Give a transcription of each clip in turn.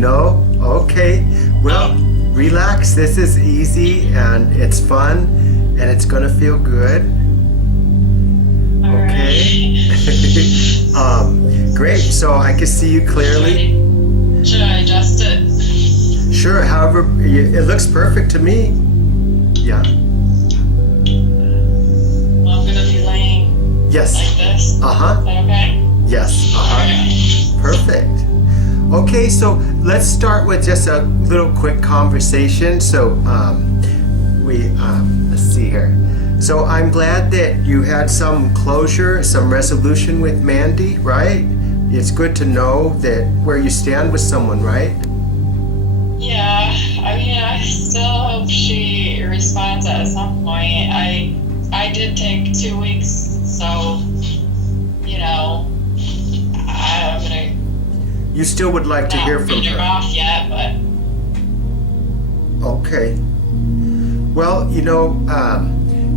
No? Okay. Well, relax. This is easy and it's fun and it's going to feel good. Okay. Great. So I can see you clearly. Should I adjust it? Sure. However, it looks perfect to me. Yeah. Well, I'm going to be laying Yes. like this. Uh-huh. Is that okay? Yes. Uh-huh. Okay. Perfect. Okay, so let's start with just a little quick conversation. So let's see here. So I'm glad that you had some closure, some resolution with Mandy, right? It's good to know that where you stand with someone, right? Yeah, I mean, I still hope she responds at some point. I did take 2 weeks, so, you know, I'm gonna You still would like to not hear from read her her. off yet, but Okay. Well,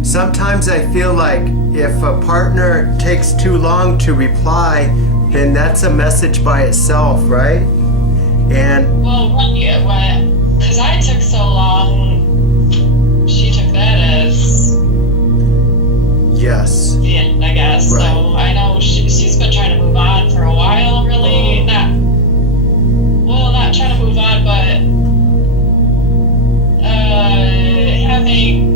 sometimes I feel like if a partner takes too long to reply, then that's a message by itself, right? And well, because I took so long, she took that as yes, the end, I guess. Right. So I know she's been trying to move on for a while, really. Not trying to move on, but having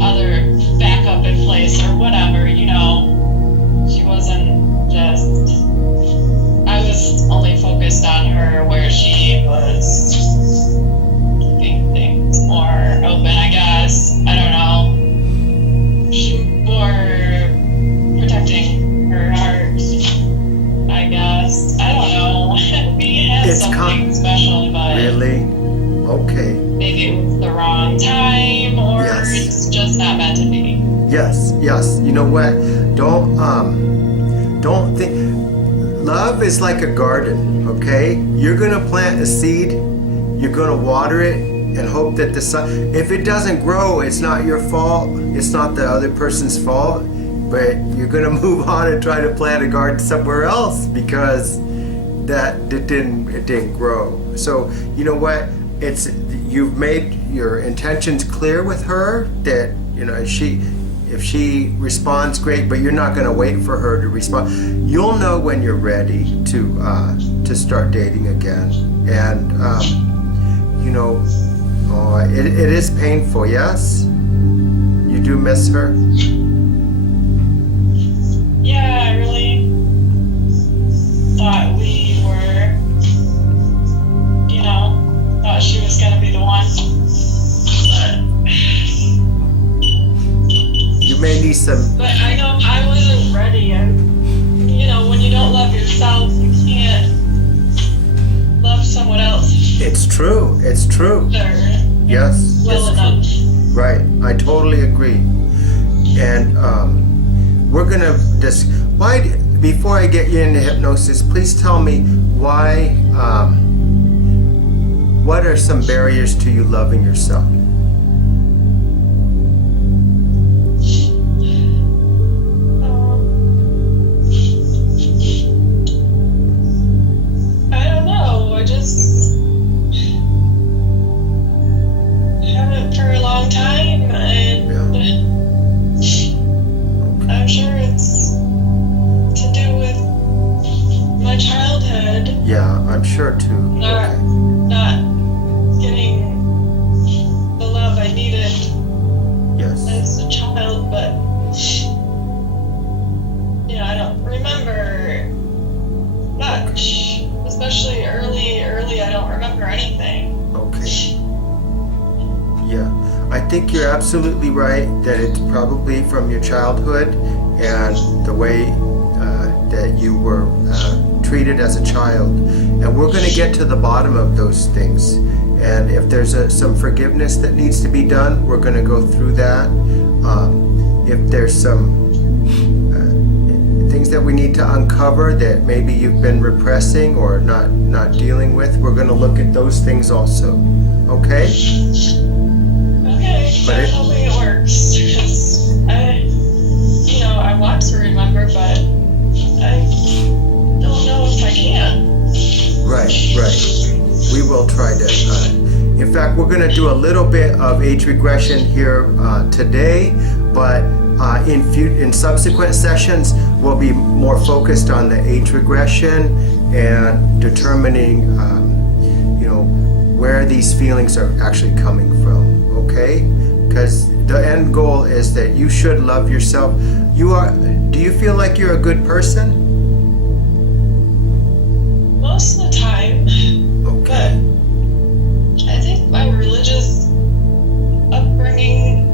other backup in place or whatever, she wasn't just, I was only focused on her where she was keeping things more open, I guess. I don't know. She more protecting her heart, I guess. I don't know. We had It's something special, but really? Okay. maybe it was the wrong time, or Yes. it's just not meant to be. Yes, yes. You know what? Don't think. Love is like a garden, okay? You're gonna plant a seed, you're gonna water it, and hope that the sun. If it doesn't grow, it's not your fault. It's not the other person's fault. But you're gonna move on and try to plant a garden somewhere else because it didn't grow. So you know what? You've made your intentions clear with her that if she responds, great, but you're not going to wait for her to respond. You'll know when you're ready to start dating again. And it is painful. Yes, you do miss her. Yeah, I really thought we were, thought she was gonna be the one. You may need some. But I know I wasn't ready. When you don't love yourself, you can't love someone else. It's true. It's true. Yes. Well It's enough. true. Right. I totally agree. And we're gonna before I get you into hypnosis, please tell me why. What are some barriers to you loving yourself? I don't know. I just haven't for a long time, and I'm sure it's to do with my childhood. Yeah, I'm sure too. Not getting the love I needed Yes. as a child, but I don't remember much, especially early. I don't remember anything. Okay. Yeah, I think you're absolutely right that it's probably from your childhood and the way that you were treated as a child. And we're going to get to the bottom of those things. And if there's some forgiveness that needs to be done, we're going to go through that. If there's some things that we need to uncover that maybe you've been repressing or not dealing with, we're going to look at those things also. Okay? Okay, But I'm hoping it works, because I want to remember, but I don't know if I can. Right. do a little bit of age regression here today, but in subsequent sessions, we'll be more focused on the age regression and determining, where these feelings are actually coming from. Okay, because the end goal is that you should love yourself. Do you feel like you're a good person? Most of the time. Okay. But I think my religious upbringing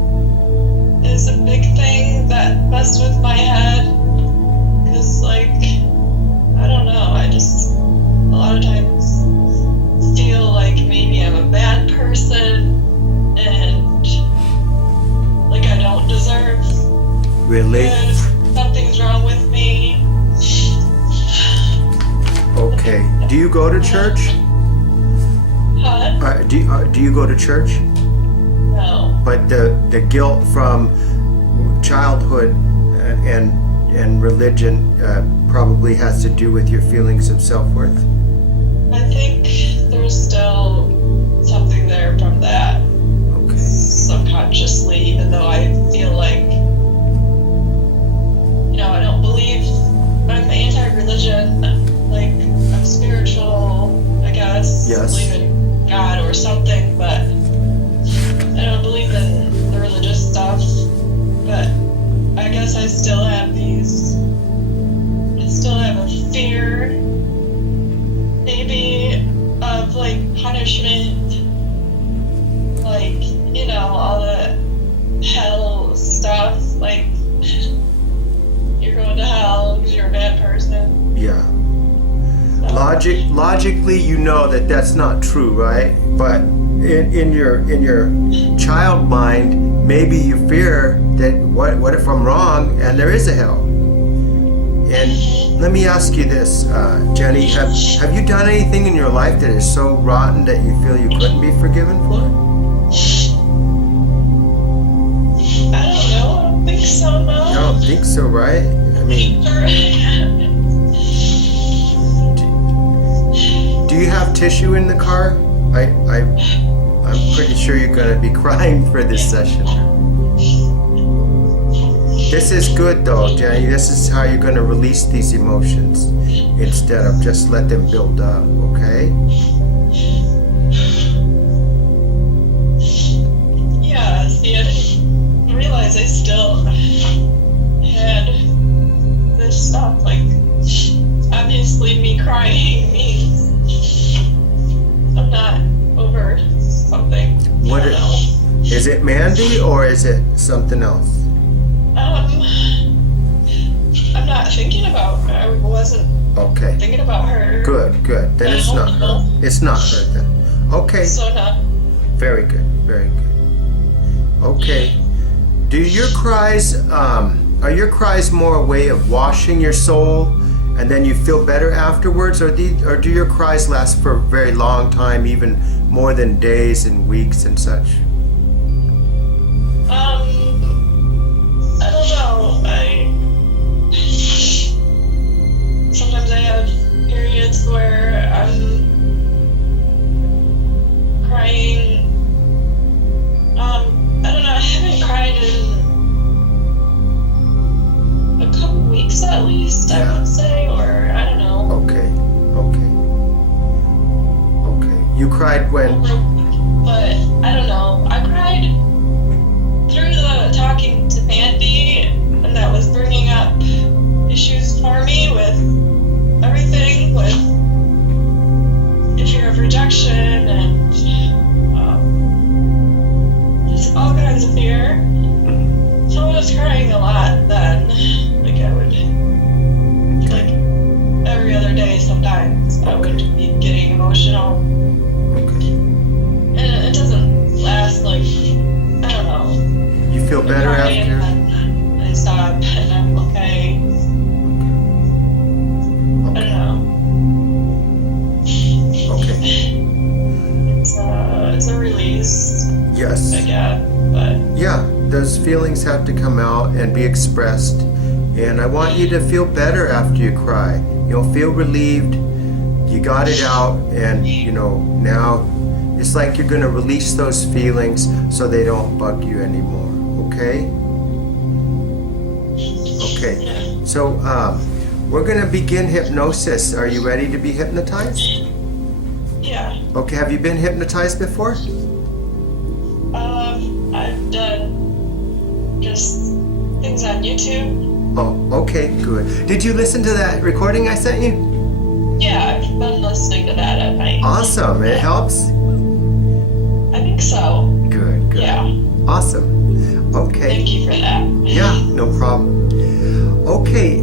is a big thing that messed with my head. Because, I don't know, I just a lot of times feel like maybe I'm a bad person and I don't deserve. Really? Good. Something's wrong with me. Okay. Do you go to church? Huh? Do you go to church? No. But the guilt from childhood and religion probably has to do with your feelings of self-worth. I think there's still something there from that. Okay. Subconsciously, even though I feel like, I don't believe I'm anti-religion. I'm spiritual, I guess. Yes. Believe in God or something, but I don't believe in the religious stuff. But I guess I still have a fear, maybe, of punishment, all the hell stuff, you're going to hell because you're a bad person. Yeah. So, Logically, you know that that's not true, right? But in your child mind, maybe you fear that what if I'm wrong and there is a hell? And let me ask you this, Jenny, have you done anything in your life that is so rotten that you feel you couldn't be forgiven for? I don't know. I don't think so, no. I don't think so, right? I mean, do you have tissue in the car? I'm pretty sure you're going to be crying for this session. This is good though, Jenny. This is how you're going to release these emotions instead of just let them build up, okay? Yeah, see, I didn't realize I still had this stuff. Obviously me crying means I'm not over something. What is it, Mandy, or is it something else? I'm not thinking about her. I wasn't thinking about her. Good. Then it's not her. It's not her then. Okay. So not. Very good. Okay. Do your cries, are your cries more a way of washing your soul and then you feel better afterwards? Or do your cries last for a very long time, even more than days and weeks and such? I don't know. Sometimes I have periods where I'm crying. I don't know. I haven't cried in a couple weeks at least, I would say, or I don't know. Okay. You cried when? But I don't know. I cried through the talking to Mandy, and that was bringing up issues for me with everything, with the fear of rejection and just all kinds of fear. So I was crying a lot then. I would, every other day sometimes, I would be getting emotional. And it doesn't last, I don't know. You feel better after? And I stop and I'm okay. I don't know. Okay. It's a release. Yes. I guess, but Yeah, those feelings have to come out and be expressed. And I want you to feel better after you cry. You'll feel relieved. You got it out, and now It's like you're going to release those feelings so they don't bug you anymore. Okay? Okay. So we're going to begin hypnosis. Are you ready to be hypnotized? Yeah. Okay. Have you been hypnotized before? I've done just things on YouTube. Oh, okay. Good. Did you listen to that recording I sent you? Yeah, I've been listening to that at night. Awesome. It helps? I think so. Good. Yeah. Awesome. Okay. Thank you for that. Yeah, no problem. Okay,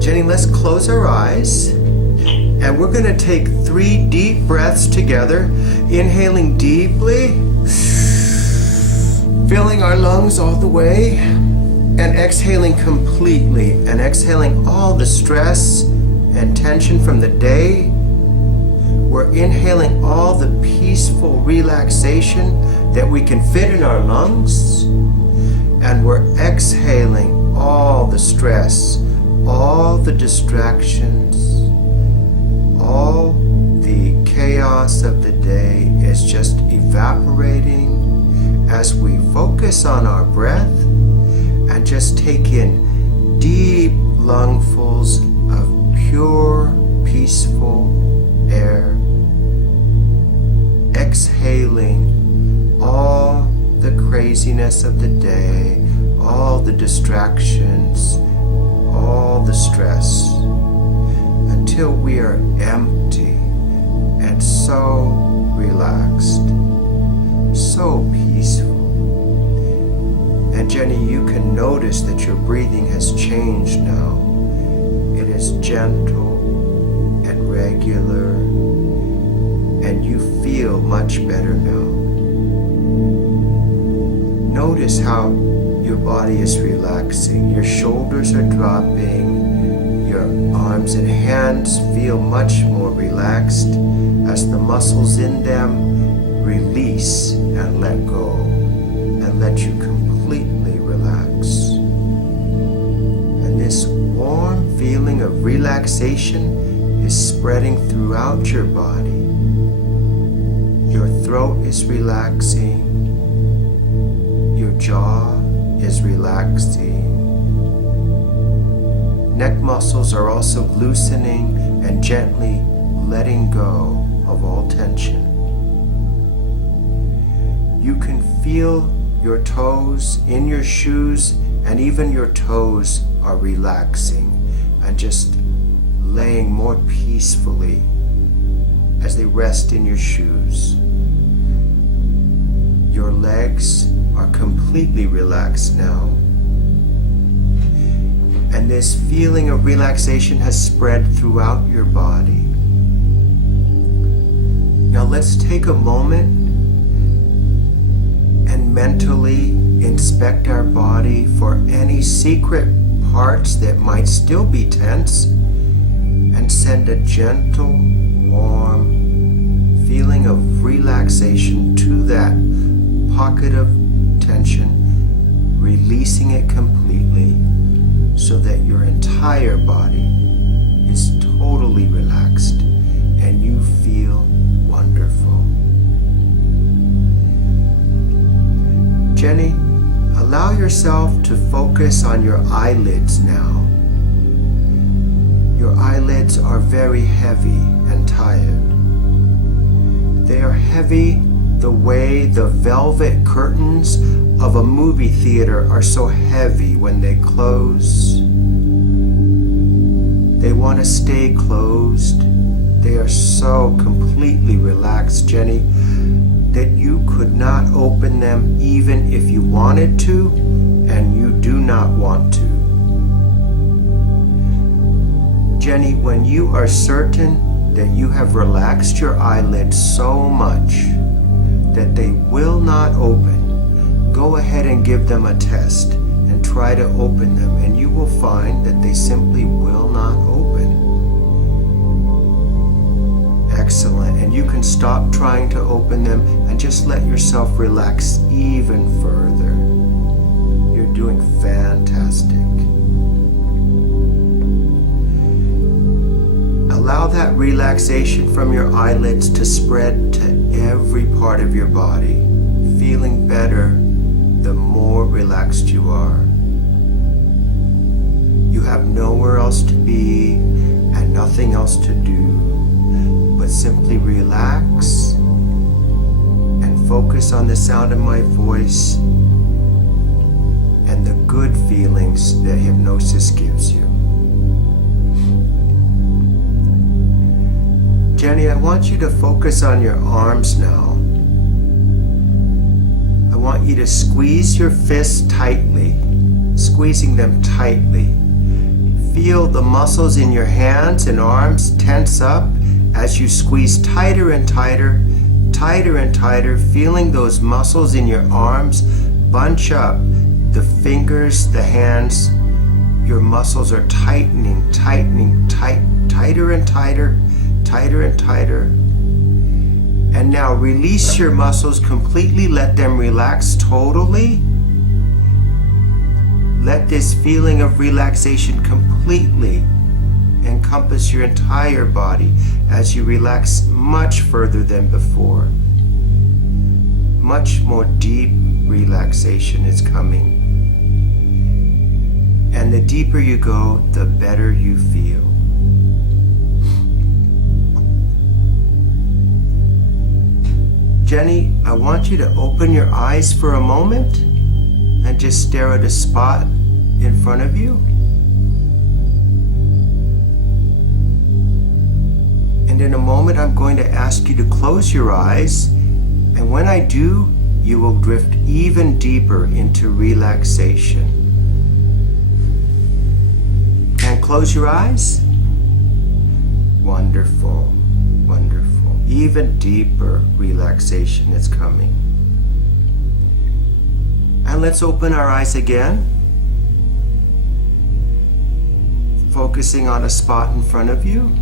Jenny, let's close our eyes. And we're going to take 3 deep breaths together, inhaling deeply, filling our lungs all the way, and exhaling completely, and exhaling all the stress and tension from the day. We're inhaling all the peaceful relaxation that we can fit in our lungs, and we're exhaling all the stress, all the distractions, all the chaos of the day is just evaporating as we focus on our breath and just take in deep lungfuls of pure, peaceful air, exhaling all the craziness of the day, all the distractions, all the stress, until we are empty and so relaxed, so peaceful. And Jenny, you can notice that your breathing has changed now. It is gentle and regular, and you feel much better now. Notice how your body is relaxing. Your shoulders are dropping. Your arms and hands feel much more relaxed as the muscles in them release and let go and let you completely relax. And this warm feeling of relaxation is spreading throughout your body. Your throat is relaxing. Your jaw is relaxing. Neck muscles are also loosening and gently letting go of all tension. You can feel your toes in your shoes, and even your toes are relaxing and just laying more peacefully as they rest in your shoes. Your legs are completely relaxed now. And this feeling of relaxation has spread throughout your body. Now let's take a moment and mentally inspect our body for any secret parts that might still be tense, and send a gentle, warm feeling of relaxation to that pocket of tension, releasing it completely so that your entire body is totally relaxed and you feel wonderful. Jenny, allow yourself to focus on your eyelids now. Your eyelids are very heavy and tired. They are heavy the way the velvet curtains of a movie theater are so heavy when they close. They want to stay closed. They are so completely relaxed, Jenny, that you could not open them even if you wanted to, and you do not want to. Jenny, when you are certain that you have relaxed your eyelids so much that they will not open, go ahead and give them a test and try to open them, and you will find that they simply will not open. Excellent. And you can stop trying to open them and just let yourself relax even further. You're doing fantastic. Allow that relaxation from your eyelids to spread to every part of your body, feeling better the more relaxed you are. You have nowhere else to be and nothing else to do, but simply relax and focus on the sound of my voice and the good feelings that hypnosis gives you. Jenny, I want you to focus on your arms now. I want you to squeeze your fists tightly, squeezing them tightly. Feel the muscles in your hands and arms tense up as you squeeze tighter and tighter, tighter and tighter, feeling those muscles in your arms bunch up. The fingers, the hands, your muscles are tightening, tightening, tighter and tighter, tighter and tighter. And now release your muscles completely, let them relax totally. Let this feeling of relaxation completely encompass your entire body as you relax much further than before. Much more deep relaxation is coming. And the deeper you go, the better you feel. Jenny, I want you to open your eyes for a moment and just stare at a spot in front of you. And in a moment, I'm going to ask you to close your eyes. And when I do, you will drift even deeper into relaxation. And close your eyes. Wonderful, wonderful. Even deeper relaxation is coming. And let's open our eyes again. Focusing on a spot in front of you.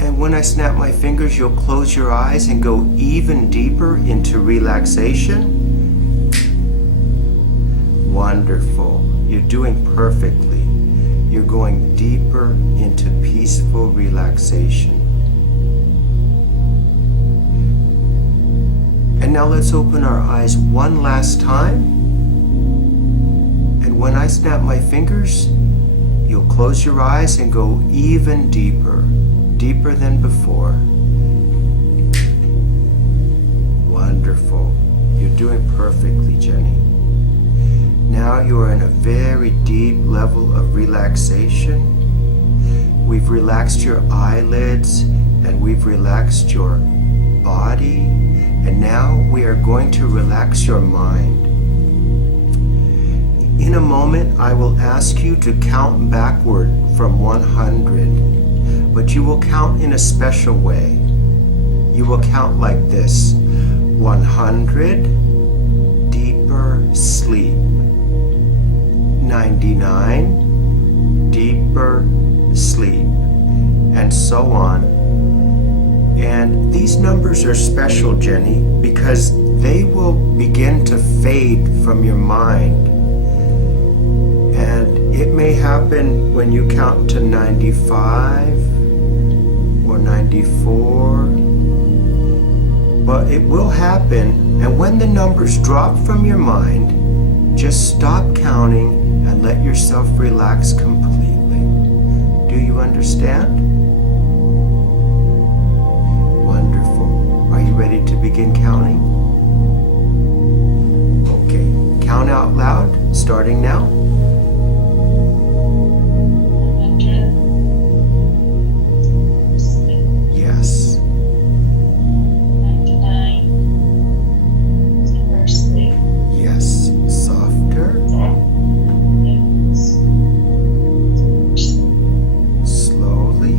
And when I snap my fingers, you'll close your eyes and go even deeper into relaxation. Wonderful. You're doing perfectly. You're going deeper into peaceful relaxation. And now let's open our eyes one last time. And when I snap my fingers, you'll close your eyes and go even deeper, deeper than before. Wonderful. You're doing perfectly, Jenny. Now you are in a very deep level of relaxation. We've relaxed your eyelids and we've relaxed your body. And now we are going to relax your mind. In a moment, I will ask you to count backward from 100, but you will count in a special way. You will count like this: 100, deeper sleep. 99, deeper sleep, and so on. And these numbers are special, Jenny, because they will begin to fade from your mind. And it may happen when you count to 95 or 94, but it will happen. And when the numbers drop from your mind, just stop counting and let yourself relax completely. Do you understand? Wonderful. Are you ready to begin counting? Okay. Count out loud, starting now. 100. Yes. 99. Deeper sleep. Yes. Softer. Slowly.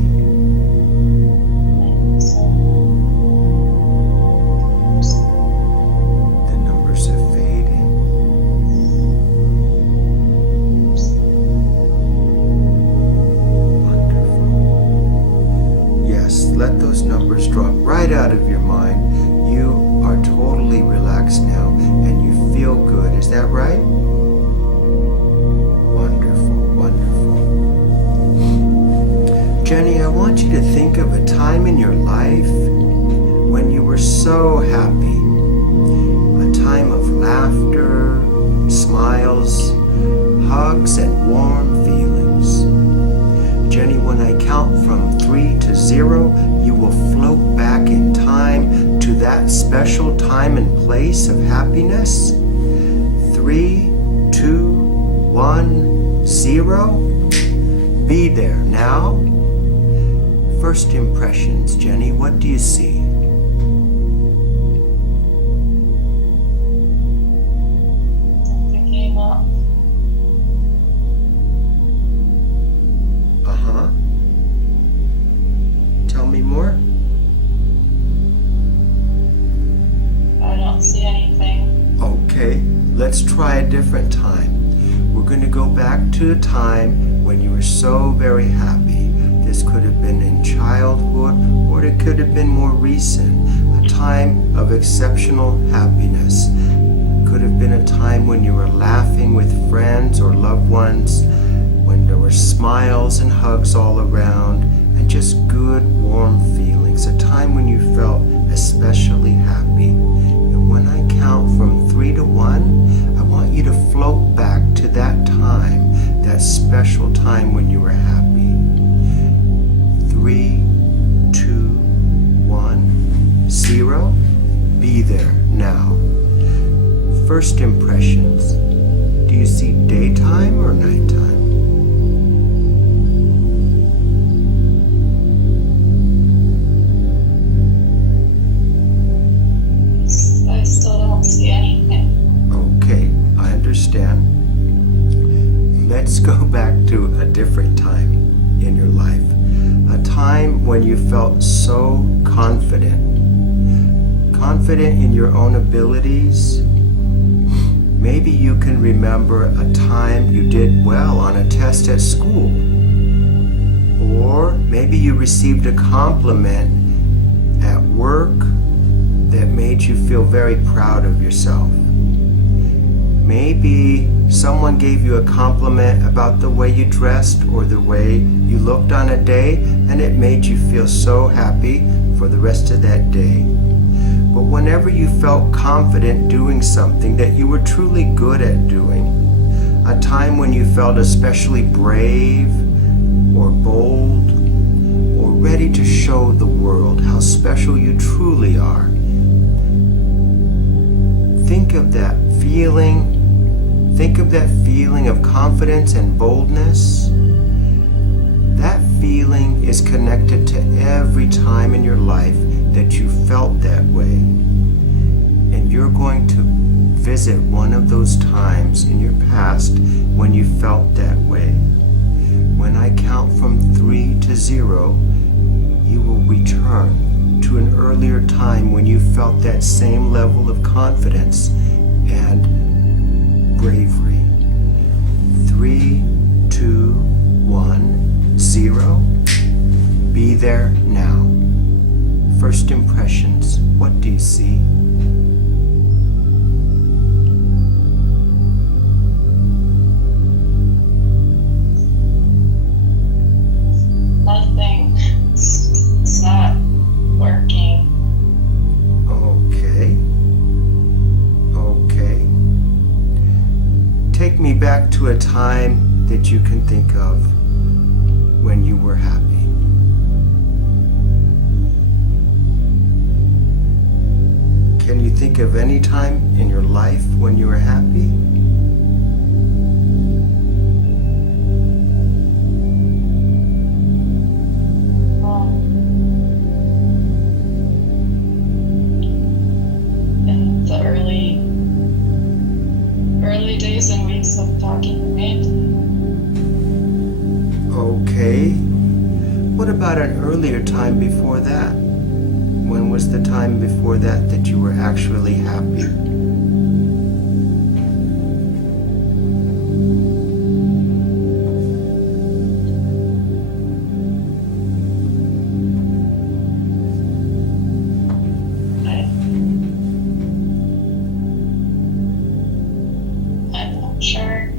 The numbers are fading. want you to think of a time in your life when you were so happy. A time of laughter, smiles, hugs, and warm feelings. Jenny, when I count from 3 to 0, you will float back in time to that special time and place of happiness. 3, 2, 1, 0. Be there now. First impressions, Jenny, what do you see? Something came up. Tell me more. I don't see anything. Okay, let's try a different time. We're going to go back to a time when you were so very happy. This could have been in childhood, or it could have been more recent. A time of exceptional happiness. Could have been a time when you were laughing with friends or loved ones, when there were smiles and hugs all around, and just good, warm feelings. A time when you felt especially happy. And when I count from 3 to 1, I want you to float back to that time, that special time when you were happy. 3, 2, 1, 0. Be there now. First impressions. Do you see daytime or nighttime? I still don't see anything. Okay, I understand. Let's go back to a different time in your life. A time when you felt so confident. Confident in your own abilities. Maybe you can remember a time you did well on a test at school. Or maybe you received a compliment at work that made you feel very proud of yourself. Maybe someone gave you a compliment about the way you dressed or the way you looked on a day, and it made you feel so happy for the rest of that day. But whenever you felt confident doing something that you were truly good at doing, a time when you felt especially brave or bold or ready to show the world how special you truly are, think of that feeling. Think of that feeling of confidence and boldness. That feeling is connected to every time in your life that you felt that way. And you're going to visit one of those times in your past when you felt that way. When I count from 3 to 0, you will return to an earlier time when you felt that same level of confidence and bravery. 3, 2, 1, 0. Be there now. First impressions, what do you see? Nothing. It's not working. Okay. Take me back to a time that you can think of when you were happy. Can you think of any time in your life when you were happy? In the early days and weeks of talking to Randy. Okay. What about an earlier time before that? When was the time before that that you were actually happy? I'm not sure.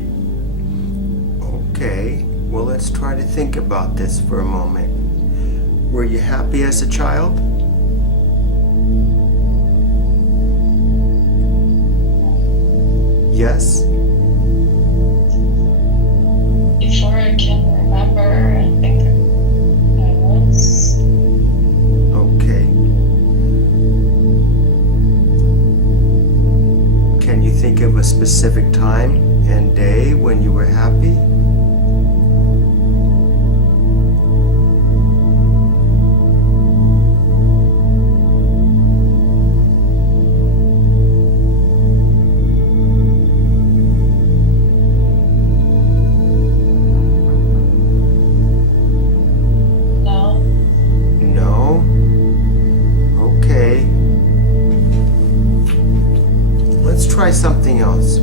Okay. Well, let's try to think about this for a moment. Were you happy as a child? Yes? Before I can remember, I think I was. Okay. Can you think of a specific time and day when you were happy? No. No? Okay. Let's try something else.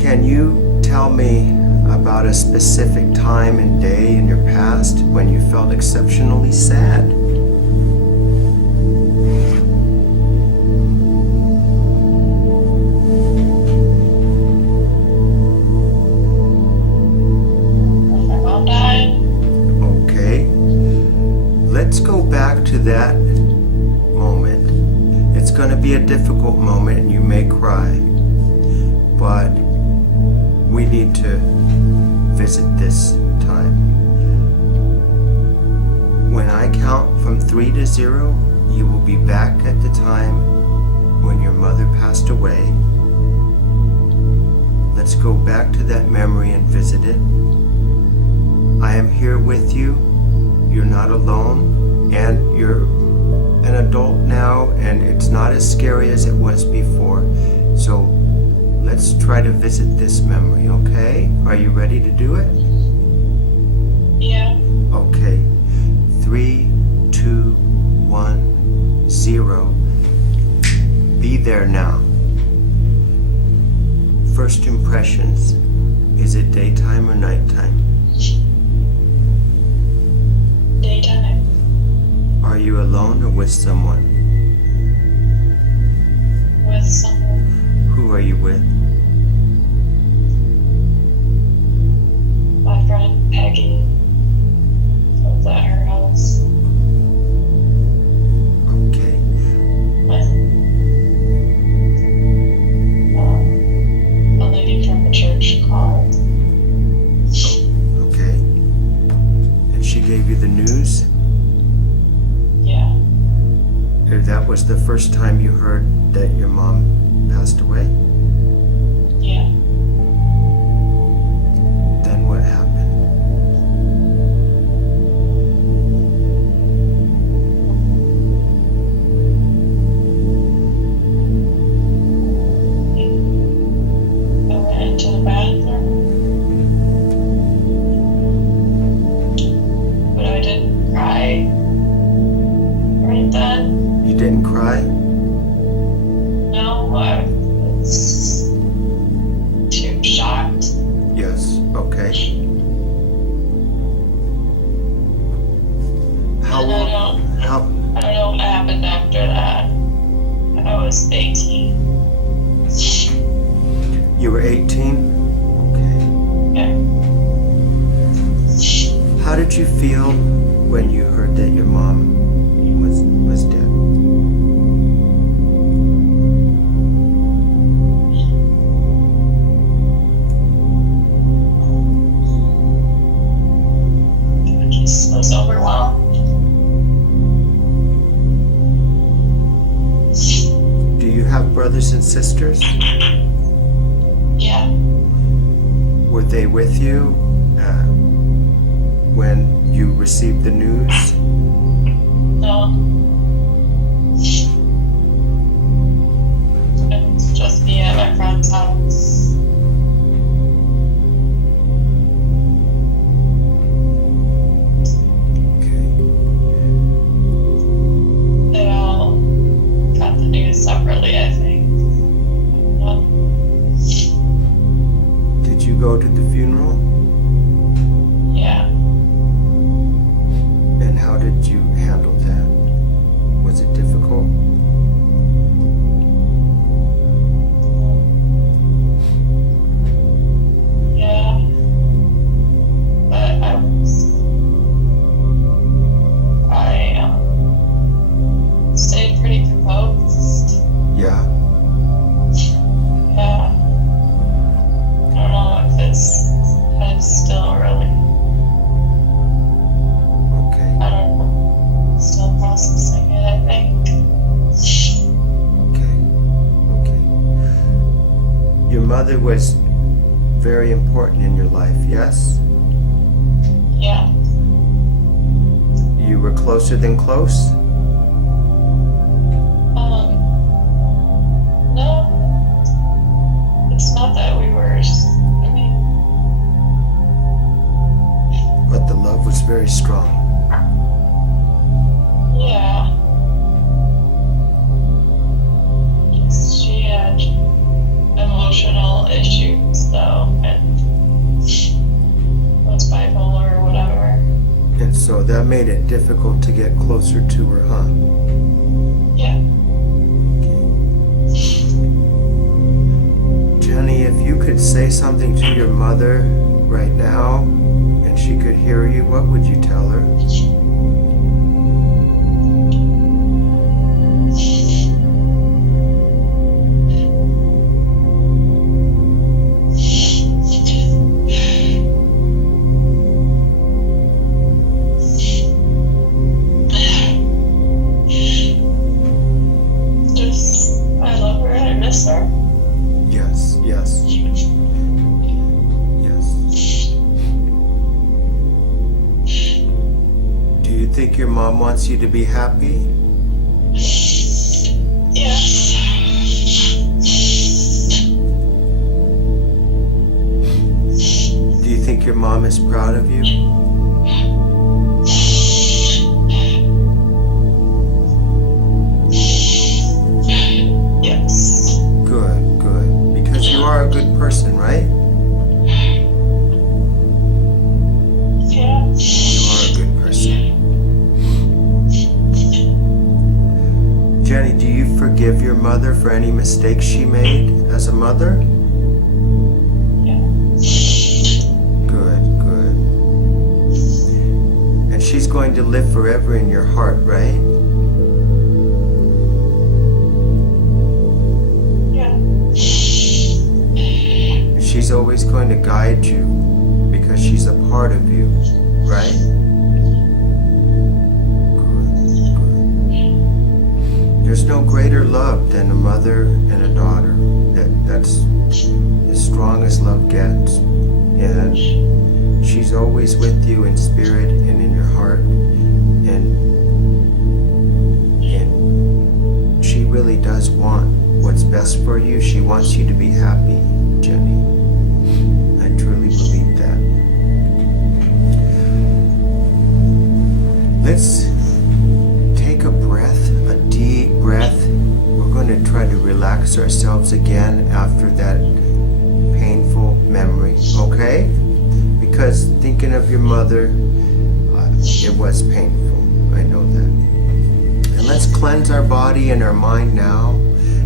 Can you tell me about a specific time and day in your past when you felt exceptionally sad? When my mom died. Okay. Let's go back to that moment. It's going to be a difficult moment and you may cry, but we need to visit this time. When I count from 3 to 0, you will be back at the time when your mother passed away. Let's go back to that memory and visit it. I am here with you. You're not alone, and you're an adult now, and it's not as scary as it was before. So let's try to visit this memory, okay? Are you ready to do it? Yeah. Okay. 3, 2, 1, 0. Be there now. First impressions. Is it daytime or nighttime? Daytime. Are you alone or with someone? With someone. Who are you with? My friend Peggy. I was at her house. Okay. With a lady from the church called. Okay. And she gave you the news? Yeah. Or that was the first time you heard that your mom passed away? Yeah. Then what happened? I went into the bathroom. But I didn't cry right then. You didn't cry? No, I was too shocked. Yes. Okay. How And long? How? I don't know what happened after that. I was 18. You were 18? Okay. Yeah. How did you feel when you heard that your mom was dead? I just was overwhelmed. Do you have brothers and sisters? Yeah. Were they with you when you received the news? No. It was just me at my friend's house. Okay. They all got the news separately, I think. Did you go to the funeral? Yeah. And how did you handle that? Was it difficult? Yeah. But I was mother was very important in your life, yes? Yeah. You were closer than close? No. It's not that we were, I mean, But the love was very strong. yeah. She had emotional issues, though, and was bipolar or whatever. And so that made it difficult to get closer to her, huh? Yeah. Jenny, if you could say something to your mother right now and she could hear you, what would you tell her? Just, I love her and I miss her. Yes, yes, yes. Do you think your mom wants you to be happy? Yes. Do you think your mom is proud of you? Yes. Good, good. Because you are a good person, right? Yeah. You are a good person. Jenny, do you forgive your mother for any mistakes she made as a mother? Yeah. Good, good. And she's going to live forever in your heart, right? Yeah. She's always going to guide you because she's a part of you, right? Good, good. There's no greater love than a mother and a daughter. That's as strong as love gets. And she's always with you in spirit and in your heart. And she really does want what's best for you. She wants you to be happy, Jenny. I truly believe that. Let's take a breath, a deep breath. We're going to try to relax ourselves again after that painful memory, okay? Because thinking of your mother, it was painful. I know that. And let's cleanse our body and our mind now,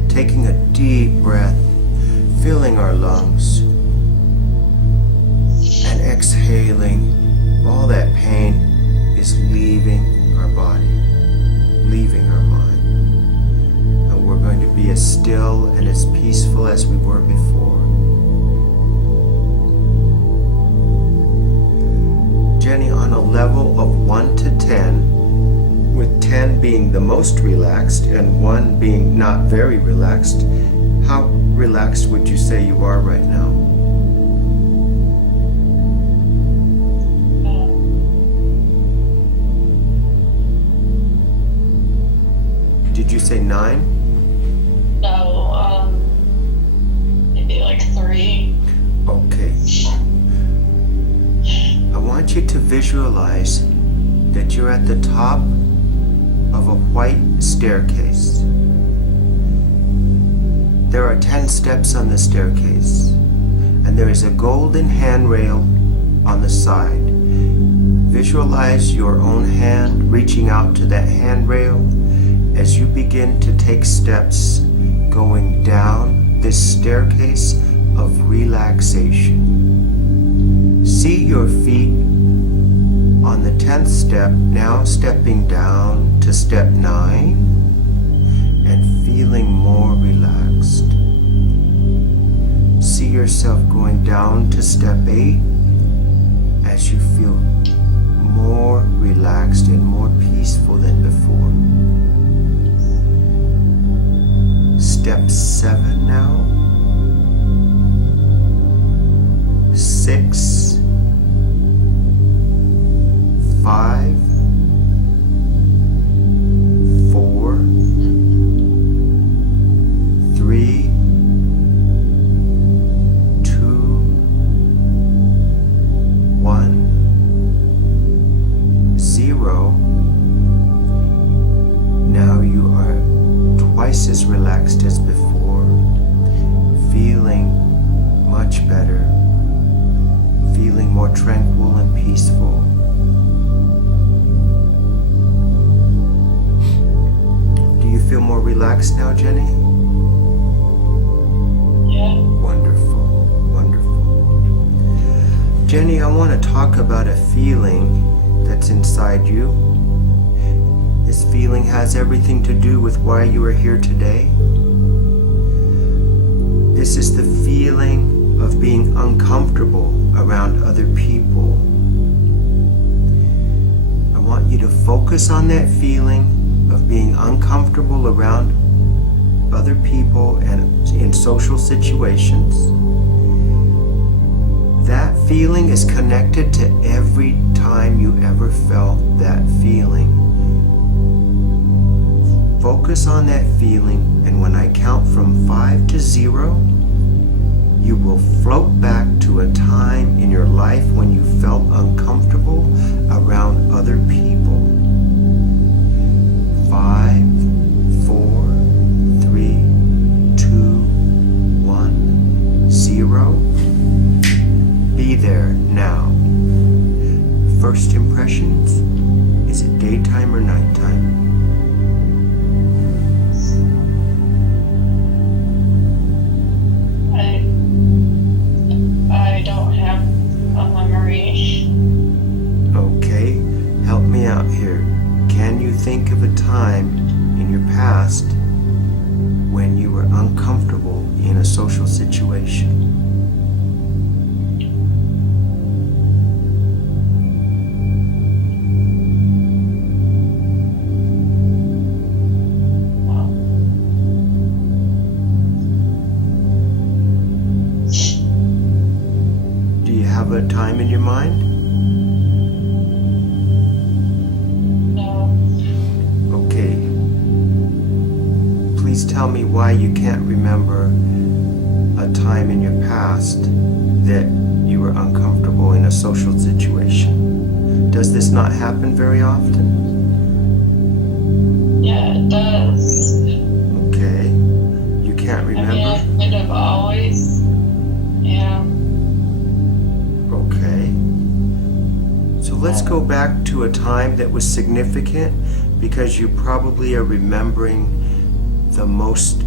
taking a deep breath, filling our lungs, and exhaling. All that pain is leaving our body, leaving our mind. And we're going to be as still and as peaceful as we were before. Jenny, on a level of 1 to 10, with 10 being the most relaxed and 1 being not very relaxed, how relaxed would you say you are right now? Did you say 9? No, maybe like 3. Okay. I want you to visualize that you're at the top of a white staircase. There are 10 steps on the staircase, and there is a golden handrail on the side. Visualize your own hand reaching out to that handrail as you begin to take steps going down this staircase of relaxation. See your feet on the 10th step, now stepping down to step 9 and feeling more relaxed. See yourself going down to step 8 as you feel more relaxed and more peaceful than before. Step 7 now. better, feeling more tranquil and peaceful. Do you feel more relaxed now, Jenny? Yeah. Wonderful, wonderful. Jenny, I want to talk about a feeling that's inside you. This feeling has everything to do with why you are here today. This is the feeling of being uncomfortable around other people. I want you to focus on that feeling of being uncomfortable around other people and in social situations. That feeling is connected to every time you ever felt that feeling. Focus on that feeling, and when I count from 5 to 0, you will float back to a time in your life when you felt uncomfortable around other people. 5, 4, 3, 2, 1, 0. Be there now. First impressions, is it daytime or nighttime? I don't have a memory. Okay, help me out here. Can you think of a time in your past when you were uncomfortable in a social situation? Do you have a time in your mind? No. Okay. Please tell me why you can't remember a time in your past that you were uncomfortable in a social situation. Does this not happen very often? Yeah, it does. Okay. You can't remember? I mean, I kind of always am. Okay. So let's go back to a time that was significant, because you probably are remembering the most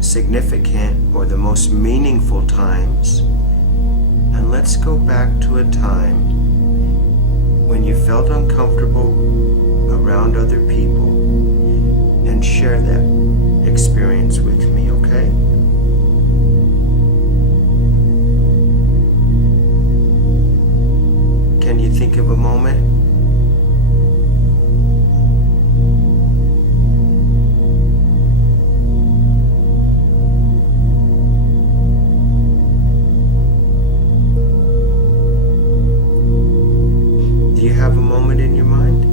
significant or the most meaningful times. And let's go back to a time when you felt uncomfortable around other people, and share that experience with me, okay? Can you think of a moment? Do you have a moment in your mind?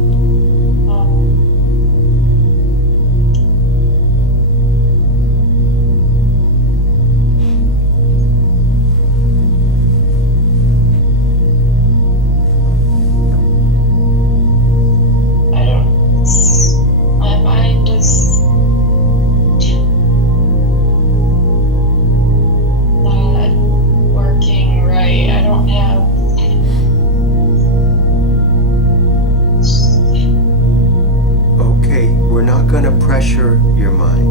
I don't. My mind is not working right. I don't have. Okay, we're not going to pressure your mind,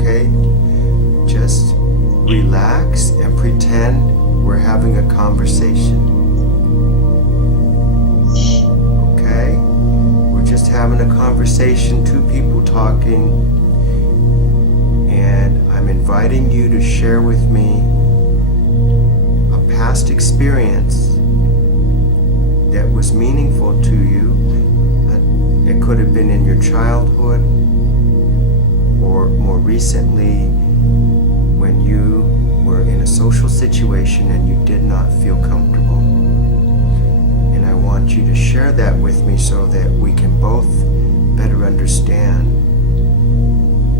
okay? Just relax and pretend we're having a conversation. Okay? We're just having a conversation, two people talking, and I'm inviting you to share with me a past experience that was meaningful to you. It could have been in your childhood or more recently when you were in a social situation and you did not feel comfortable. And I want you to share that with me so that we can both better understand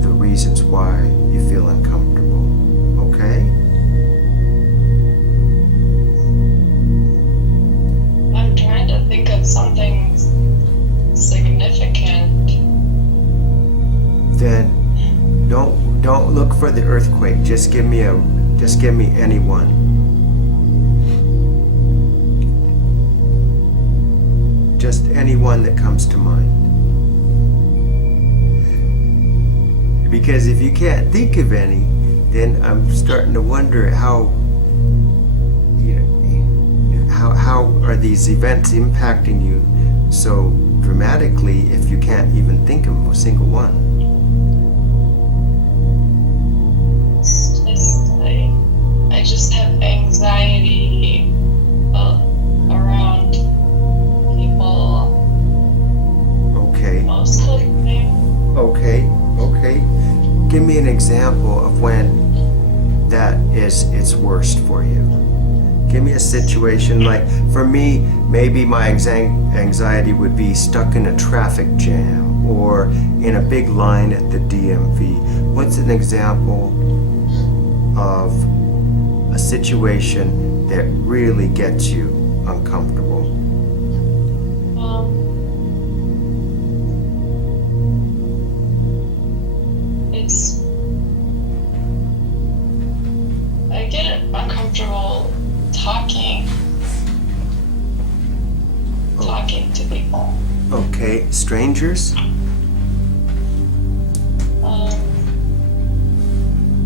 the reasons why you feel uncomfortable. Okay? I'm trying to think of something significant. Then don't look for the earthquake. Just give me anyone. one that comes to mind. Because if you can't think of any, then I'm starting to wonder how are these events impacting you so dramatically if you can't even think of a single one. I just have anxiety around people. Okay. Most of the time. Okay. Give me an example of when that is its worst for you. Give me a situation, like for me, maybe my anxiety would be stuck in a traffic jam or in a big line at the DMV. What's an example of a situation that really gets you uncomfortable? I get uncomfortable talking to people. Okay, strangers?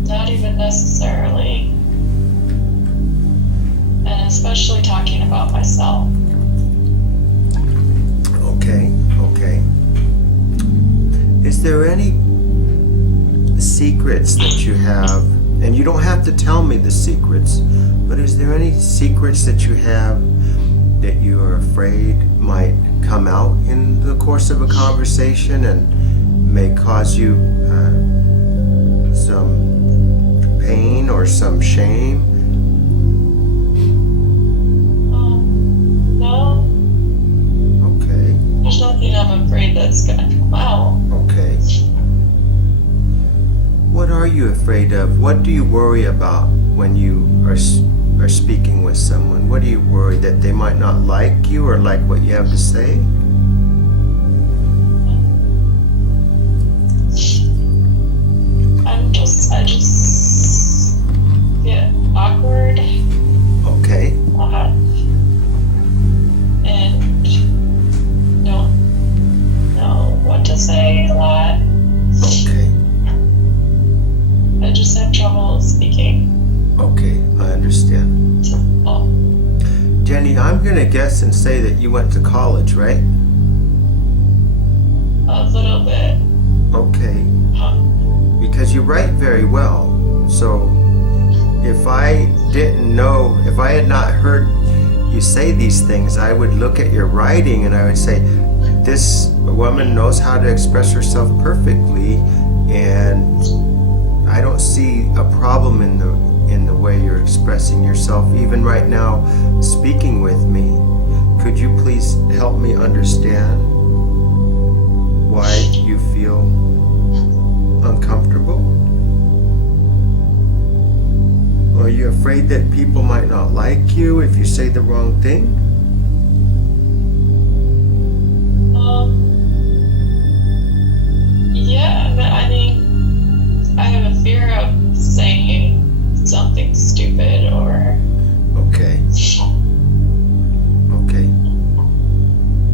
Not even necessarily. And especially talking about myself. Okay. Is there any secrets that you have? And you don't have to tell me the secrets, but is there any secrets that you have that you are afraid might come out in the course of a conversation and may cause you some pain or some shame? No. Okay. There's nothing I'm afraid that's gonna come out. Okay. What are you afraid of? What do you worry about when you are speaking with someone? What do you worry, that they might not like you or like what you have to say? I just get awkward. Okay. A lot. And don't know what to say a lot. Okay. I just have trouble speaking. Okay, I understand. Jenny, I'm gonna guess and say that you went to college, right? A little bit. Okay. Because you write very well. So if I had not heard you say these things, I would look at your writing and I would say, this woman knows how to express herself perfectly, and I don't see a problem in the way you're expressing yourself, even right now, speaking with me. Could you please help me understand why you feel uncomfortable? Are you afraid that people might not like you if you say the wrong thing? Yeah, but I mean, I have a fear of saying something stupid or... Okay.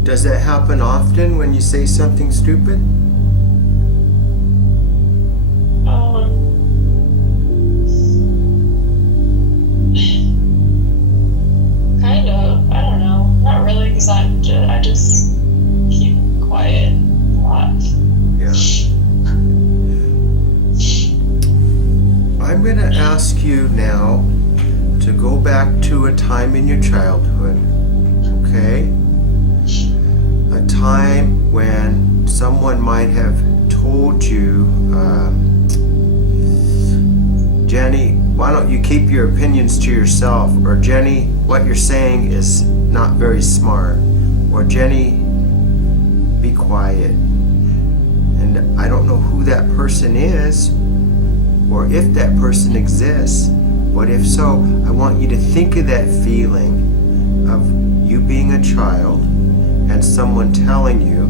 Does that happen often when you say something stupid? Kind of. I don't know. Not really, because I just keep quiet a lot. Yeah. I'm going to ask you now to go back to a time in your childhood, okay? A time when someone might have told you, Jenny, why don't you keep your opinions to yourself? Or Jenny, what you're saying is not very smart. Or Jenny, be quiet. And I don't know who that person is, or if that person exists, but if so, I want you to think of that feeling of you being a child and someone telling you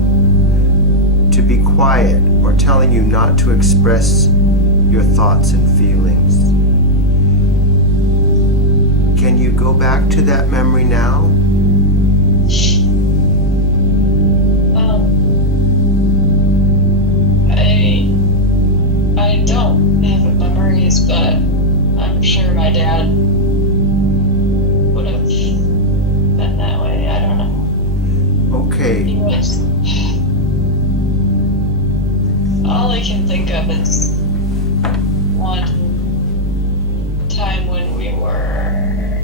to be quiet or telling you not to express your thoughts and feelings. Can you go back to that memory now? ways, but I'm sure my dad would have been that way. I don't know. Okay. He was. All I can think of is one time when we were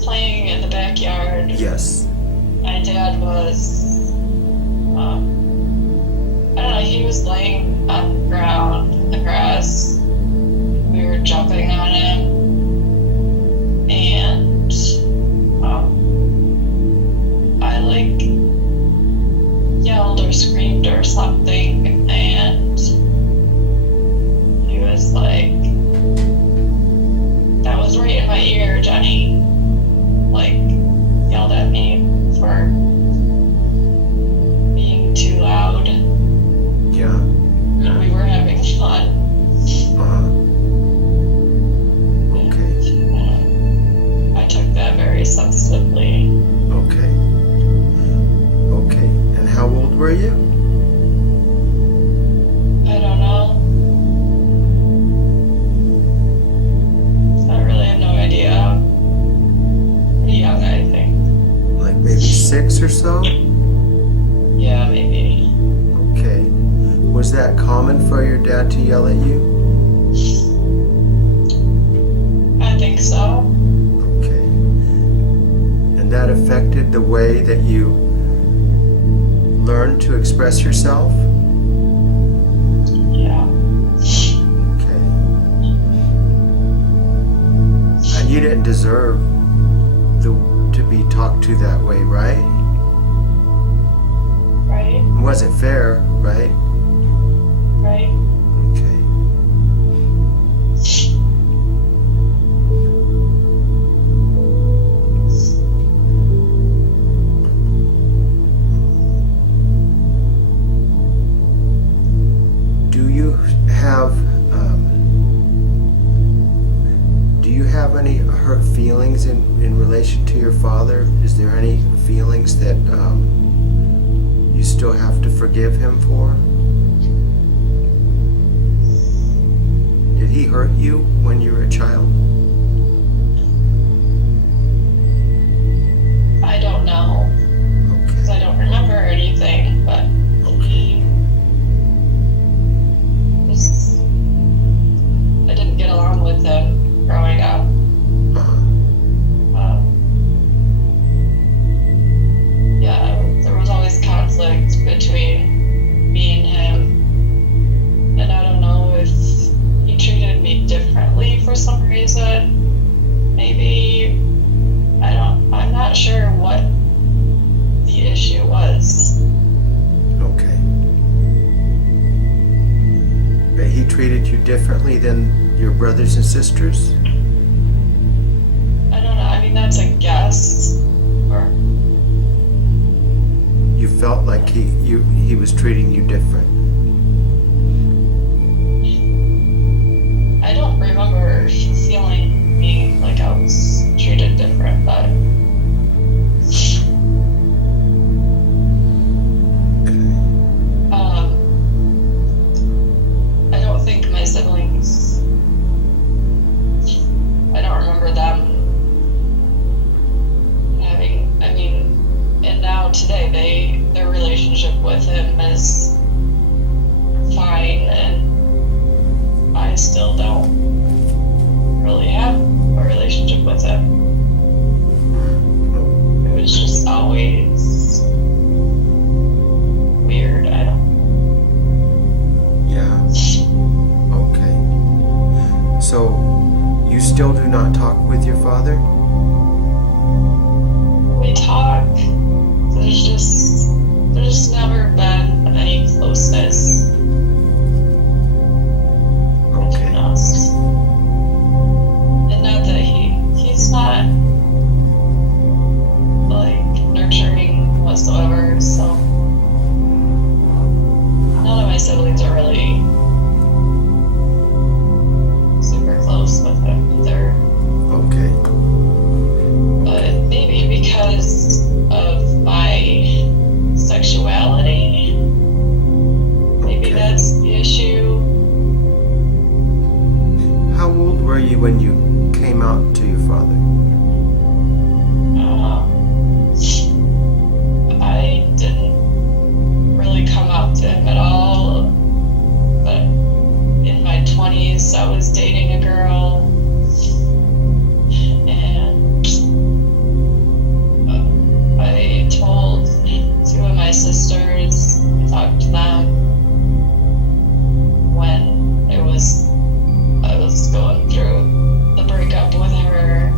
playing in the backyard. Yes. My dad was, I don't know, he was laying on the ground in the grass. We were jumping on him, and I like yelled or screamed or something, and he was like, "That was right in my ear, Jenny." Like, yelled at me for being too loud. Yeah. And we were having fun. Okay. I took that very sensitively. Okay. Okay. And how old were you? I don't know. I really have no idea. Pretty young, I think. Like maybe 6 or so? Yeah, maybe. Okay. Was that common for your dad to yell at you? I think so. Okay. And that affected the way that you learned to express yourself? Yeah. Okay. And you didn't deserve to be talked to that way, right? Right? It wasn't fair, right? Right? Okay. Do you have any hurt feelings in relation to your father? Is there any feelings that you still have to forgive him for? Did he hurt you when you were a child? I don't know. Because I don't remember anything, but he was. I didn't get along with him growing up. Yeah, there was always conflict between me and him, and I don't know if he treated me differently for some reason. Maybe I'm not sure what the issue was. Okay. But he treated you differently than your brothers and sisters? I don't know. I mean, that's a guess. Or You felt like he was treating you different. I don't remember feeling like I was treated different, but I don't think my siblings. I don't remember them having. I mean, and now today, their relationship with him is fine, and I still don't really have a relationship with him. It was just always weird. I don't. Yeah. Okay. So, you still do not talk with your father? We talk. There's just never been any closeness between us. And not that he's not like nurturing whatsoever, so none of my siblings are really super close with him either. Okay. But maybe because of my sexuality, maybe were you when you came out to your father? I didn't really come out to him at all, but in my 20s I was dating a girl, and I told two of my sisters. I talked to them when I was going through the breakup with her,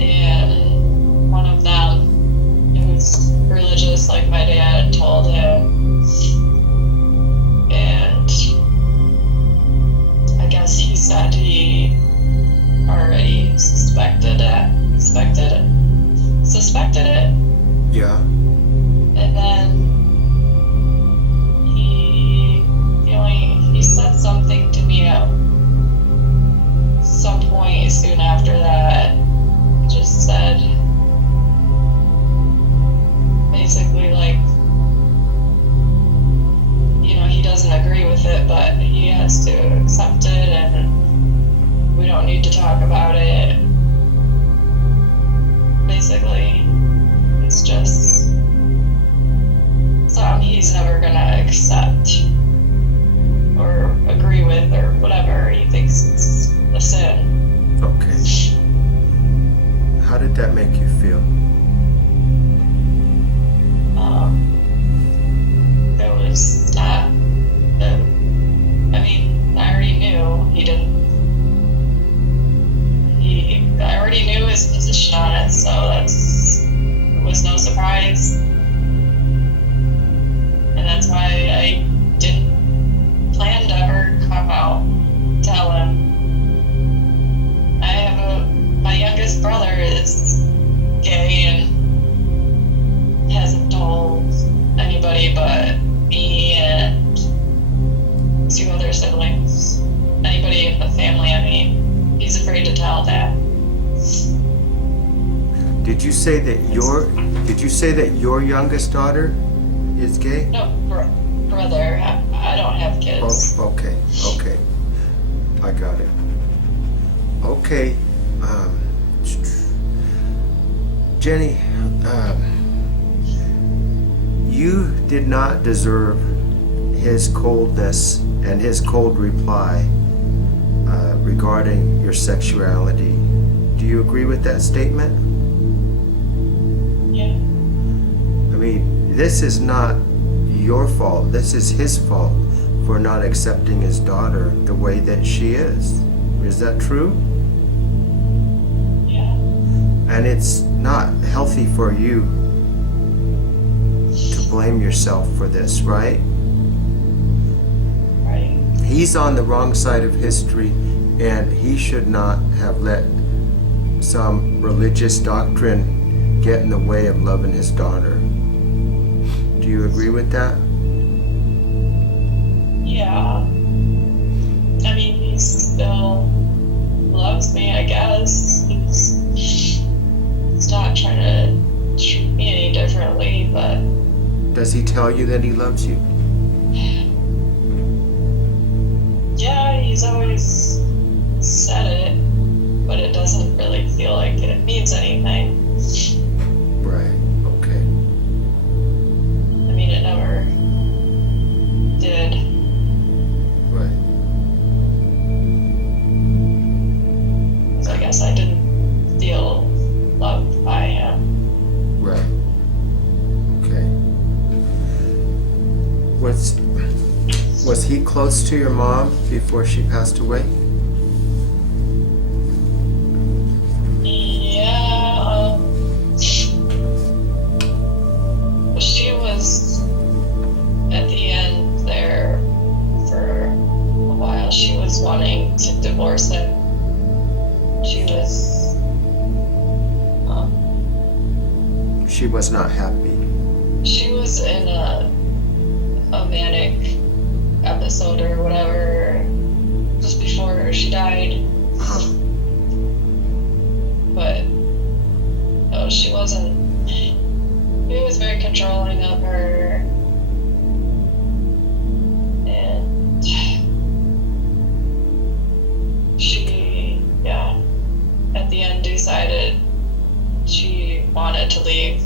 and one of them, who's religious like my dad, told him, and I guess he said he already suspected it. Yeah. And then he said something to me at some point soon after that. He just said, basically, like, he doesn't agree with it, but he has to accept it, and we don't need to talk about it. Basically, it's just something he's never gonna accept or agree with or whatever. He thinks it's a sin. Okay. How did that make you feel? It was not. I already knew he didn't. I already knew his position on it, so it was no surprise. And that's why I didn't plan to ever come out, tell him. My youngest brother is gay and hasn't told anybody but me and two other siblings. Anybody in the family, he's afraid to tell that. Did you say that your youngest daughter is gay? No, brother. I don't have kids. Oh, okay. I got it. Okay. Jenny, you did not deserve his coldness and his cold reply regarding your sexuality. Do you agree with that statement? Yeah. This is not your fault. This is his fault for not accepting his daughter the way that she is. Is that true? Yeah. And it's not healthy for you to blame yourself for this, right? Right. He's on the wrong side of history, and he should not have let some religious doctrine get in the way of loving his daughter. Do you agree with that? Yeah. He still loves me, I guess. He's not trying to treat me any differently, but... Does he tell you that he loves you? Yeah, he's always said it, but it doesn't really feel like it means anything. Right, okay. It never did. Right. So I guess I didn't feel loved by him. Right. Okay. Was he close to your mom before she passed away? Yeah, she was at the end there for a while. She was wanting to divorce him. She was not happy. She was in a manic episode or whatever just before she died. But she wasn't. He was very controlling of her, and wanted to leave.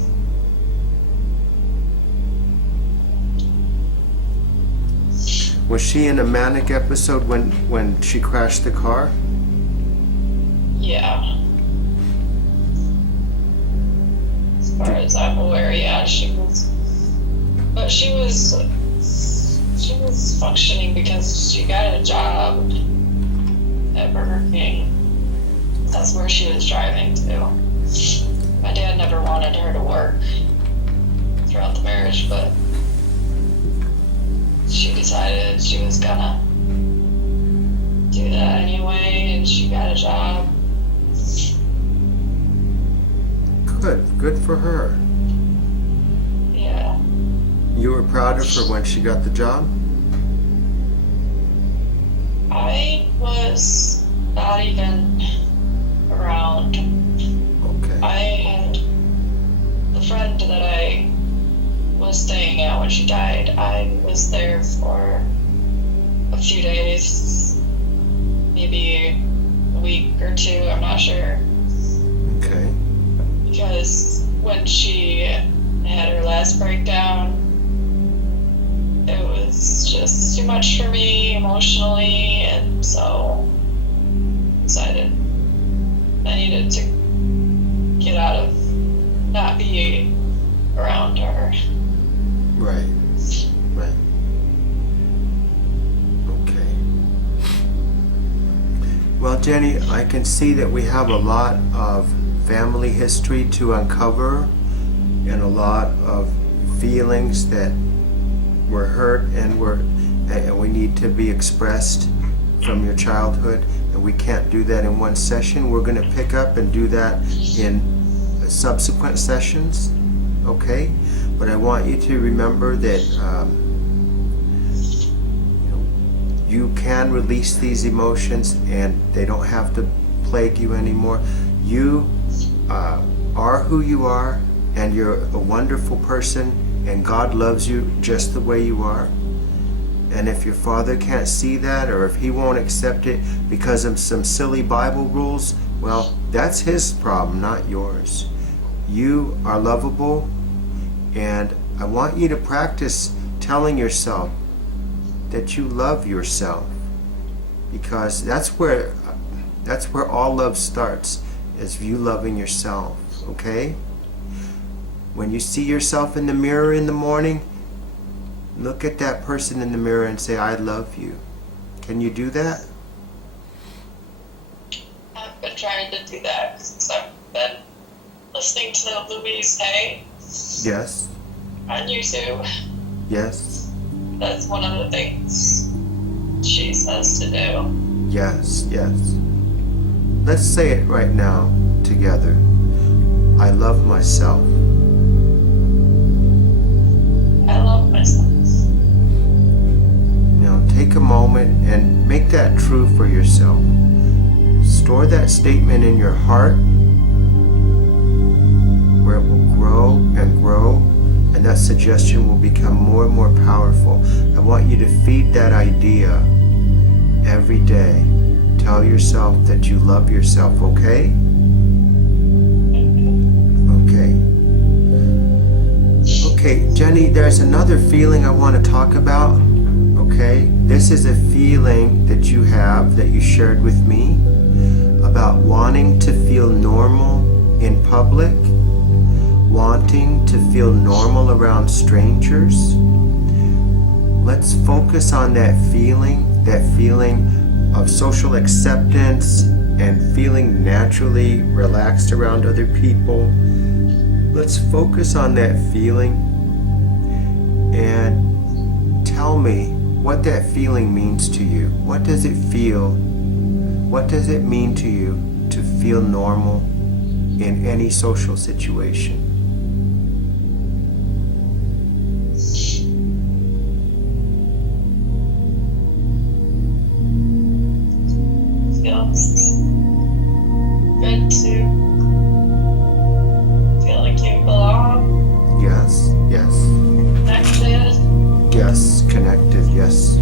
Was she in a manic episode when she crashed the car? Yeah. As far as I'm aware, yeah, she was. But she was functioning because she got a job at Burger King. That's where she was driving to. My dad never wanted her to work throughout the marriage, but she decided she was gonna do that anyway, and she got a job. Good for her. Yeah. You were proud of her when she got the job? I was not even around. Okay. I had the friend that I was staying at when she died. I was there for a few days, maybe a week or two, I'm not sure. Okay. Because when she had her last breakdown, it was just too much for me emotionally, and so decided I needed to get out of, not be around her. Right. Okay. Well, Jenny, I can see that we have a lot of family history to uncover and a lot of feelings that were hurt and we need to be expressed from your childhood, and we can't do that in one session. We're going to pick up and do that in subsequent sessions, okay? But I want you to remember that you can release these emotions and they don't have to plague you anymore. You are who you are, and you're a wonderful person, and God loves you just the way you are. And if your father can't see that, or if he won't accept it because of some silly Bible rules, well, that's his problem, not yours. You are lovable, and I want you to practice telling yourself that you love yourself, because that's where all love starts, is you loving yourself, okay? When you see yourself in the mirror in the morning, look at that person in the mirror and say, I love you. Can you do that? I've been trying to do that since I've been listening to Louise Hay. Yes. On YouTube. Yes. That's one of the things she says to do. Yes. Let's say it right now together. I love myself. I love myself. Now take a moment and make that true for yourself. Store that statement in your heart, where it will grow and grow, and that suggestion will become more and more powerful. I want you to feed that idea every day. Tell yourself that you love yourself, okay? Okay, Jenny, there's another feeling I want to talk about, okay? This is a feeling that you have, that you shared with me, about wanting to feel normal in public, wanting to feel normal around strangers. Let's focus on that feeling of social acceptance and feeling naturally relaxed around other people. Let's focus on that feeling and tell me what that feeling means to you. What does it feel? What does it mean to you to feel normal in any social situation? Feels good to feel like you belong. Yes. Connected. Yes, connected, yes.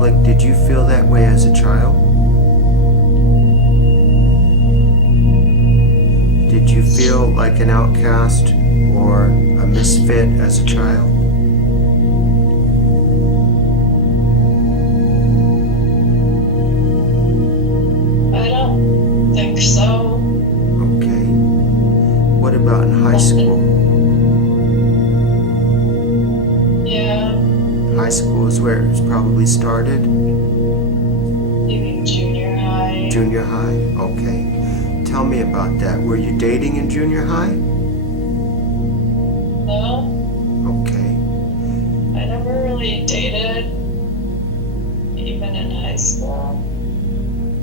public, did you feel that way as a child? Did you feel like an outcast or a misfit as a child? I don't think so. Okay. What about in high school? Yeah, High school is where it probably started? maybe junior high. Junior high? Okay. Tell me about that. Were you dating in junior high? No, Okay. I never really dated, even in high school.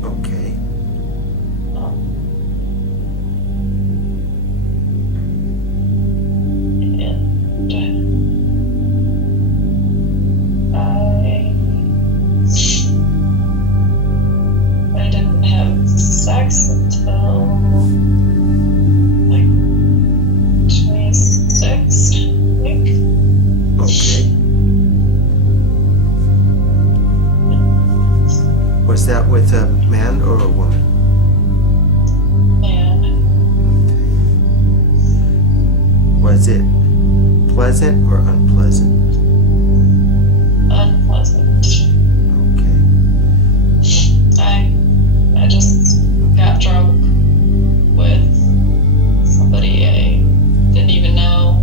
Okay. I didn't have sex until like 26, I think. Okay. Was that with a man or a woman? And Was it pleasant or unpleasant? unpleasant. Okay. I just got drunk with somebody I didn't even know.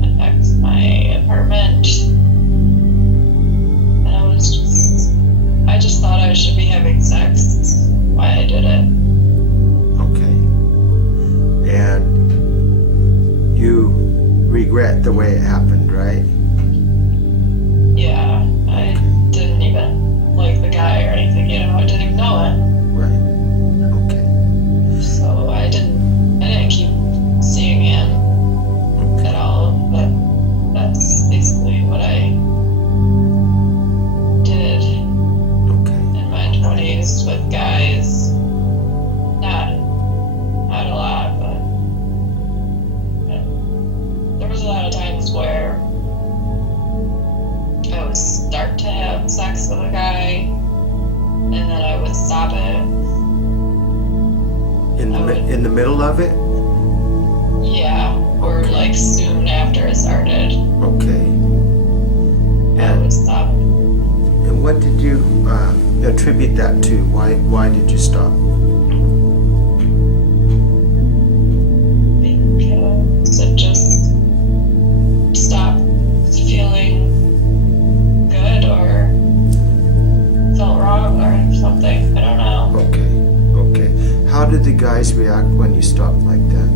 Went back to my apartment, and I just thought I should be having sex. That's why I did it. Okay. And you regret the way it happened, right? Yeah, I didn't even like the guy or anything, I didn't even know it. Right. Okay. So I didn't keep seeing him at all, but that's basically what I did Okay. in my 20s with guys. Not a lot, but there was a lot of times where I would start to have sex with a guy, and then I would stop it. In the middle of it? Yeah, or like soon after it started, Okay. I would stop. And what did you attribute that to? Why did you stop? Because it just stopped feeling good or felt wrong or something. I don't know. Okay. Okay. How did the guys react when you stopped like that?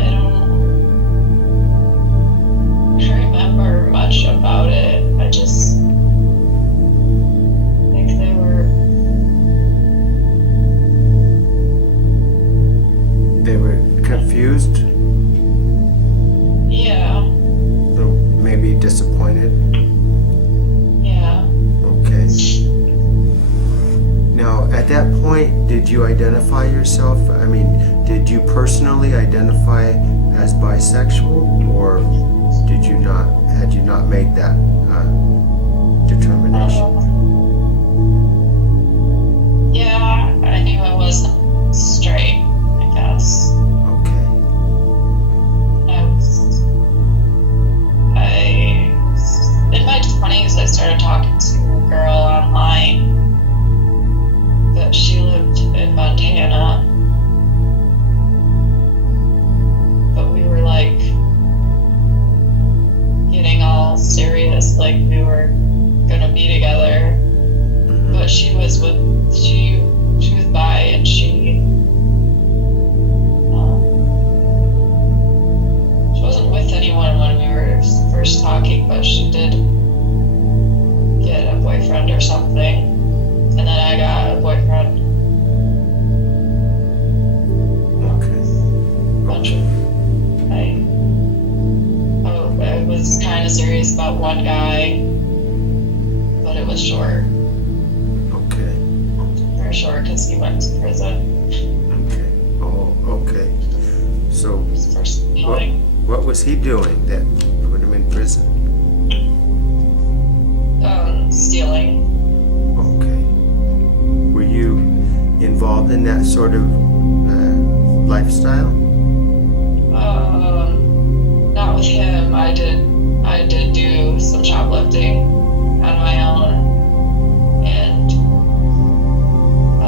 I don't remember much about it. I just think They were confused, yeah, or maybe disappointed. yeah. Okay. Now, at that point, did you identify yourself? I mean, did you personally identify as bisexual, or did you not? Had you not made that determination? Yeah, I knew I wasn't straight, I guess. Okay. In my 20s, I started talking to a girl online, but she lived in Montana. But we were like getting all serious, like we were gonna be together. But she was bi, and she wasn't with anyone when we were first talking, but she did get a boyfriend or something, and then I got a boyfriend. Okay. I was kind of serious about one guy, but it was short. longer short because he went to prison. Okay. Oh, okay. So, For stealing. what was he doing that put him in prison? Stealing. Okay. Were you involved in that sort of lifestyle? Not with him. I did do some shoplifting on my own, and a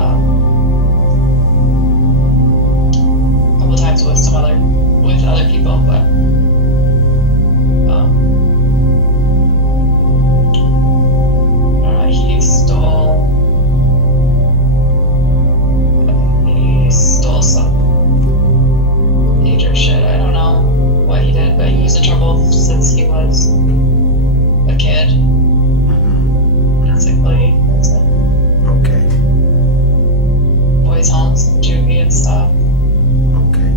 couple times with other people, but I don't know, he stole some major shit. I don't know what he did, but he was in trouble since he was a kid. Basically, Okay. boys' homes, juvie and stuff. Okay.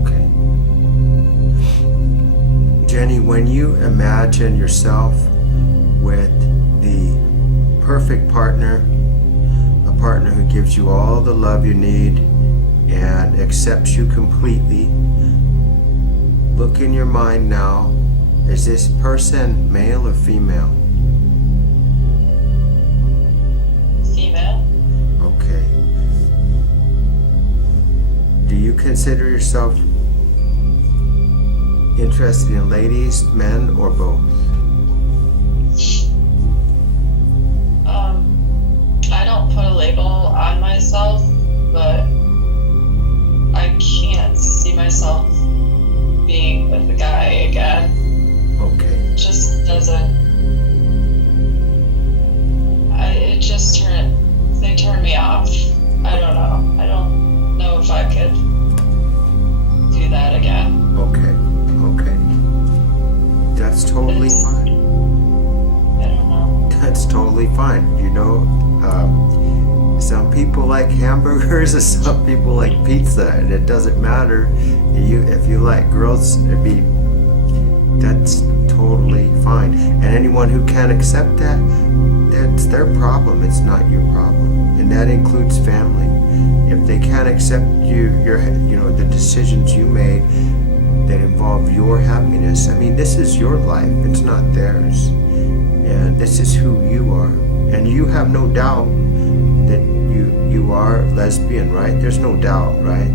Okay. Jenny, when you imagine yourself with the perfect partner, a partner who gives you all the love you need and accepts you completely, look in your mind now. Is this person male or female? Female. Okay. Do you consider yourself interested in ladies, men, or both? I don't put a label on myself, but I can't see myself being with a guy again. Okay. It just doesn't. They turn me off. I don't know. I don't know if I could do that again. Okay. Okay. That's totally fine. I don't know. That's totally fine. You know, some people like hamburgers and some people like pizza, and it doesn't matter. If you like girls, that's totally fine. And anyone who can't accept that, that's their problem. It's not your problem, and that includes family. If they can't accept the decisions you made that involve your happiness, I mean, this is your life. It's not theirs, and this is who you are. And you have no doubt that you are lesbian, right? There's no doubt, right?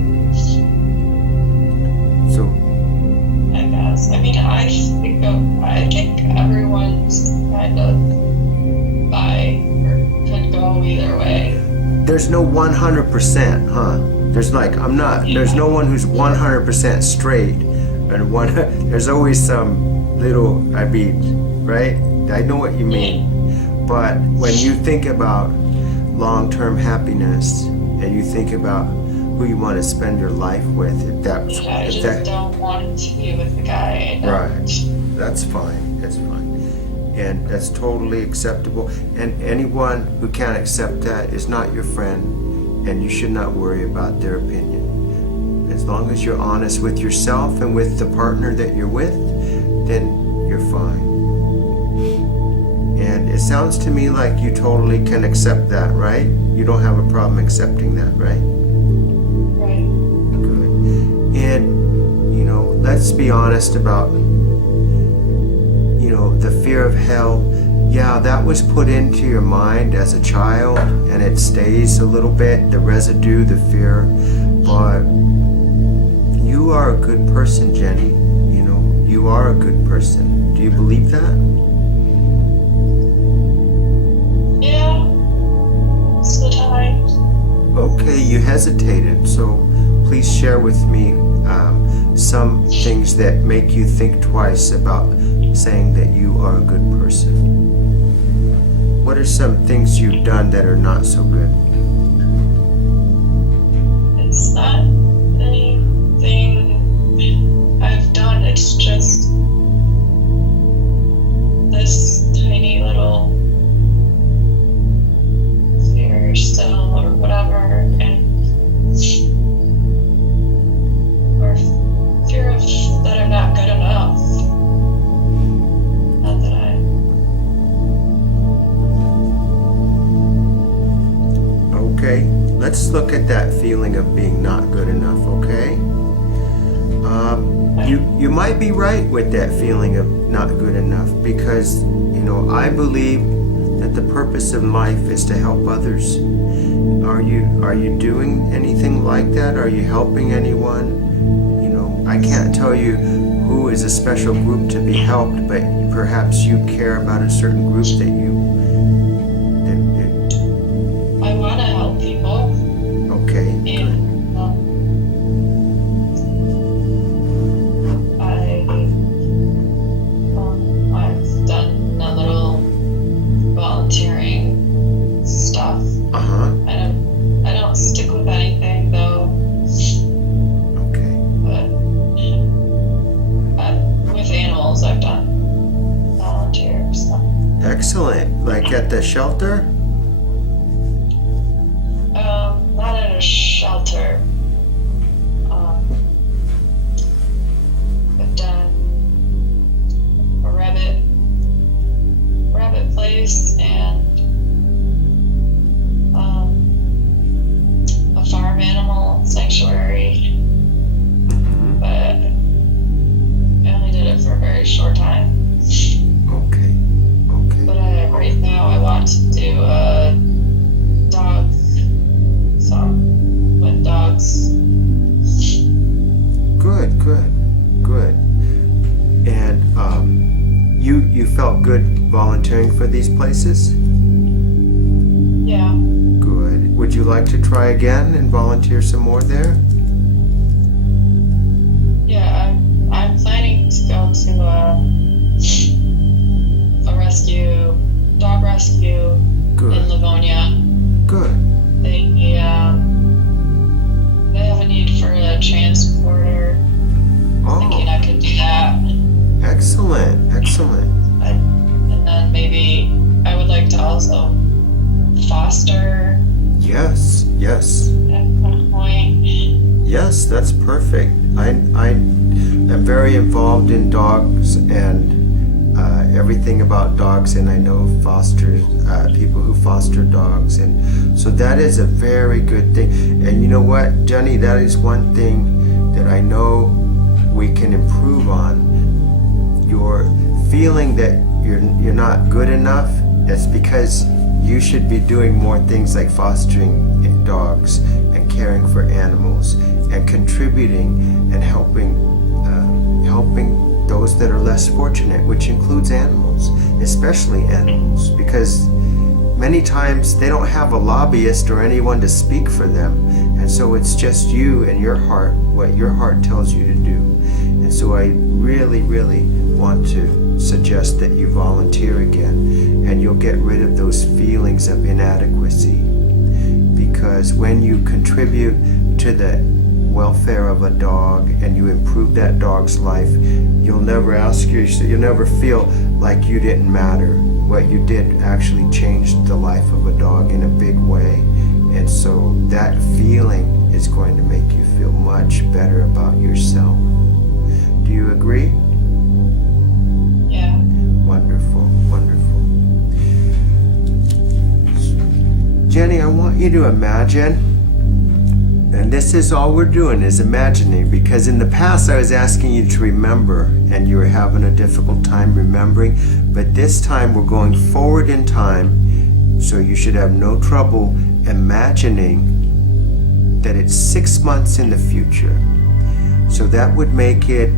So, I guess. I mean, I think everyone's kind of bi or could go either way. there's no 100%, huh? There's no one who's 100% straight, and there's always some little, right? I know what you mean. But when you think about long-term happiness and you think about who you want to spend your life with, I just don't want to be with the guy. Right. That's fine. That's fine. And that's totally acceptable. And anyone who can't accept that is not your friend, and you should not worry about their opinion. As long as you're honest with yourself and with the partner that you're with, then you're fine. And it sounds to me like you totally can accept that, right? You don't have a problem accepting that, right? Right. Good. And, let's be honest about, the fear of hell. Yeah, that was put into your mind as a child, and it stays a little bit, the residue, the fear. But you are a good person, Jenny. You are a good person. Do you believe that? Yeah. Sometimes. Okay, you hesitated, so please share with me some things that make you think twice about saying that you are a good person. What are some things you've done that are not so good? It's not anything I've done. It's just this tiny little fear still, or whatever, or fear of that I'm not good enough. Not that let's look at that feeling of being not good enough, okay? You might be right with that feeling of not good enough because, I believe that the purpose of life is to help others. Are you doing anything like that? Are you helping anyone? I can't tell you who is a special group to be helped, but perhaps you care about a certain group that I want to help people. Okay. And I've done a little volunteering stuff. I don't stick with anything though. Okay. But with animals, I've done volunteer stuff. Excellent. Like at the shelter? Not at a shelter. I've done a rabbit place and a farm animal sanctuary. But I only did it for a very short time. Okay. But right now I want to do a dog song with dogs. Good. And you felt good volunteering for these places? Yeah. Good. Would you like to try again and volunteer some more there? Yeah, I'm planning to go to a dog rescue Good. in Livonia. Good. They have a need for a transporter. Thinking I could do that. Excellent. And then maybe I would like to also foster Yes. at some point. Yes, that's perfect. I am very involved in dogs and everything about dogs, and I know people who foster dogs, and so that is a very good thing. And you know what, Jenny, that is one thing that I know we can improve on. Your feeling that you're not good enough, that's because you should be doing more things like fostering dogs and caring for animals and contributing and helping those that are less fortunate, which includes animals, especially animals, because many times they don't have a lobbyist or anyone to speak for them, and so it's just you and your heart, what your heart tells you to do. And so I really want to suggest that you volunteer again, and you'll get rid of those feelings of inadequacy, because when you contribute to the welfare of a dog and you improve that dog's life, you'll never feel like you didn't matter. What you did actually changed the life of a dog in a big way, and so that feeling is going to make you feel much better about yourself. Do you agree? Yeah. Wonderful. Jenny, I want you to imagine, and this is all we're doing is imagining, because in the past I was asking you to remember and you were having a difficult time remembering, but this time we're going forward in time, so you should have no trouble imagining that it's 6 months in the future. So that would make it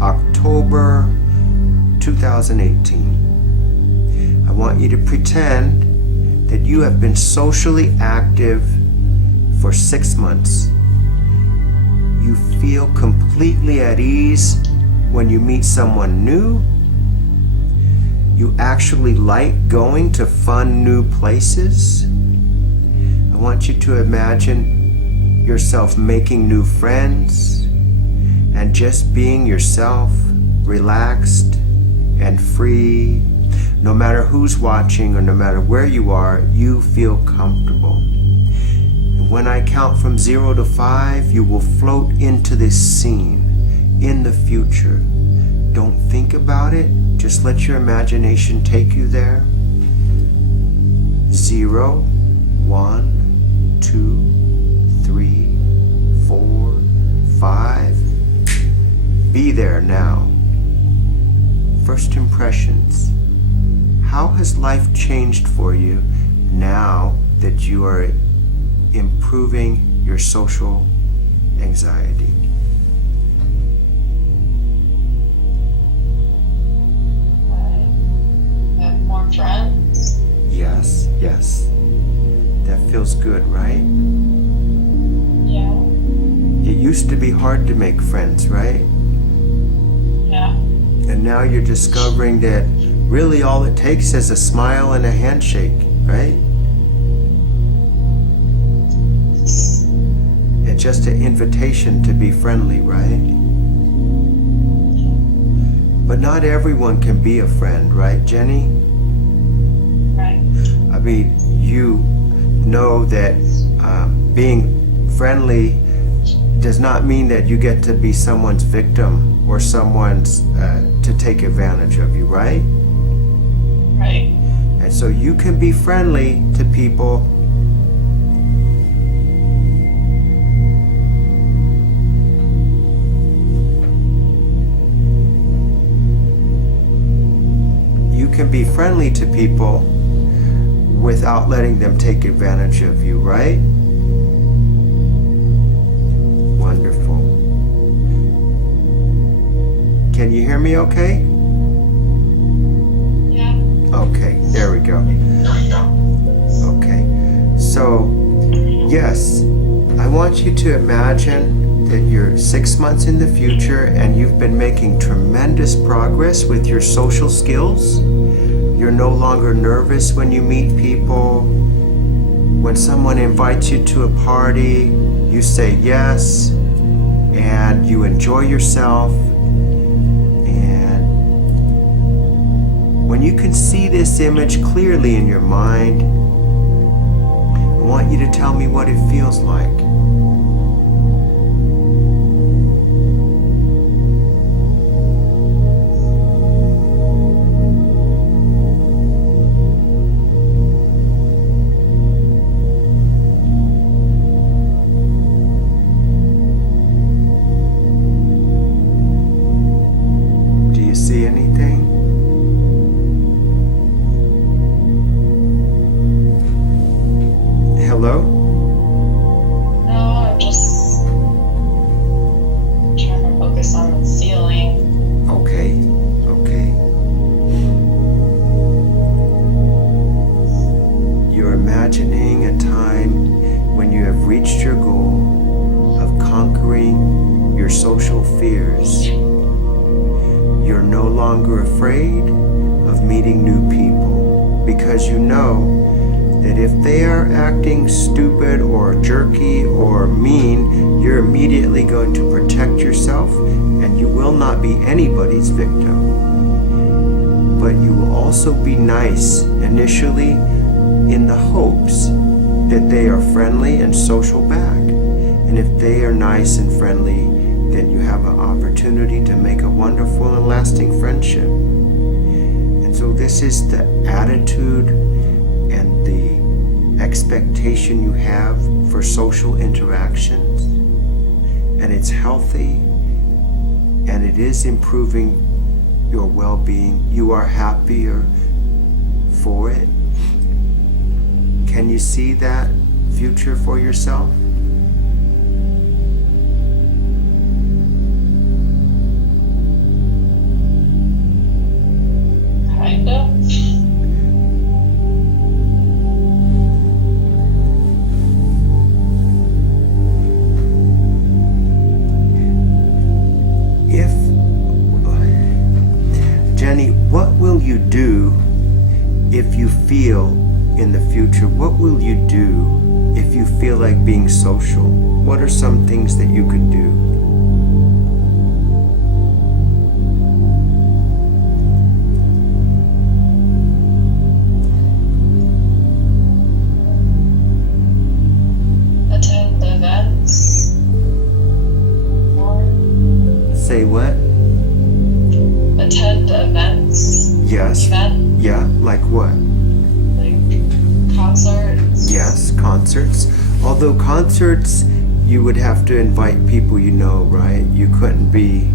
October 2018. I want you to pretend that you have been socially active for 6 months. You feel completely at ease when you meet someone new. You actually like going to fun new places. I want you to imagine yourself making new friends and just being yourself, relaxed and free. No matter who's watching or no matter where you are, you feel comfortable. And when I count from 0 to 5, you will float into this scene in the future. Don't think about it, just let your imagination take you there. 0, 1, 2, 3, 4, 5. Be there now. First impressions. How has life changed for you now that you are improving your social anxiety? I have more friends. Yes, yes. That feels good, right? Yeah. It used to be hard to make friends, right? Yeah. And now you're discovering that really all it takes is a smile and a handshake, right? It's just an invitation to be friendly, right? But not everyone can be a friend, right, Jenny? Right. I mean, you know that being friendly does not mean that you get to be someone's victim or someone's to take advantage of you, right? Right. And so you can be friendly to people without letting them take advantage of you, right? Wonderful. Can you hear me okay? Yeah. Okay, there we go. Okay, so yes, I want you to imagine that you're 6 months in the future and you've been making tremendous progress with your social skills. You're no longer nervous when you meet people. When someone invites you to a party, you say yes, and you enjoy yourself. And when you can see this image clearly in your mind, I want you to tell me what it feels like. See anything? Hello? No, I'm just trying to focus on the ceiling. Okay, okay. You're imagining a time when you have reached your goal of conquering your social fears. You're no longer afraid of meeting new people because you know that if they are acting stupid or jerky or mean, you're immediately going to protect yourself and you will not be anybody's victim. But you will also be nice initially in the hopes that they are friendly and social back. And if they are nice and friendly, then you have an opportunity to make a wonderful and lasting friendship. And so this is the attitude and the expectation you have for social interactions. And it's healthy and it is improving your well-being. You are happier for it. Can you see that future for yourself? Kind of. Jenny, what will you do if you feel in the future? What will you do if you feel like being social? What are some things that you could do? Attend events. More. Say what? Attend events. Yes. Event. Yeah, like what? Like concerts. Yes, concerts. Although although concerts, you would have to invite people you know, right? You couldn't be,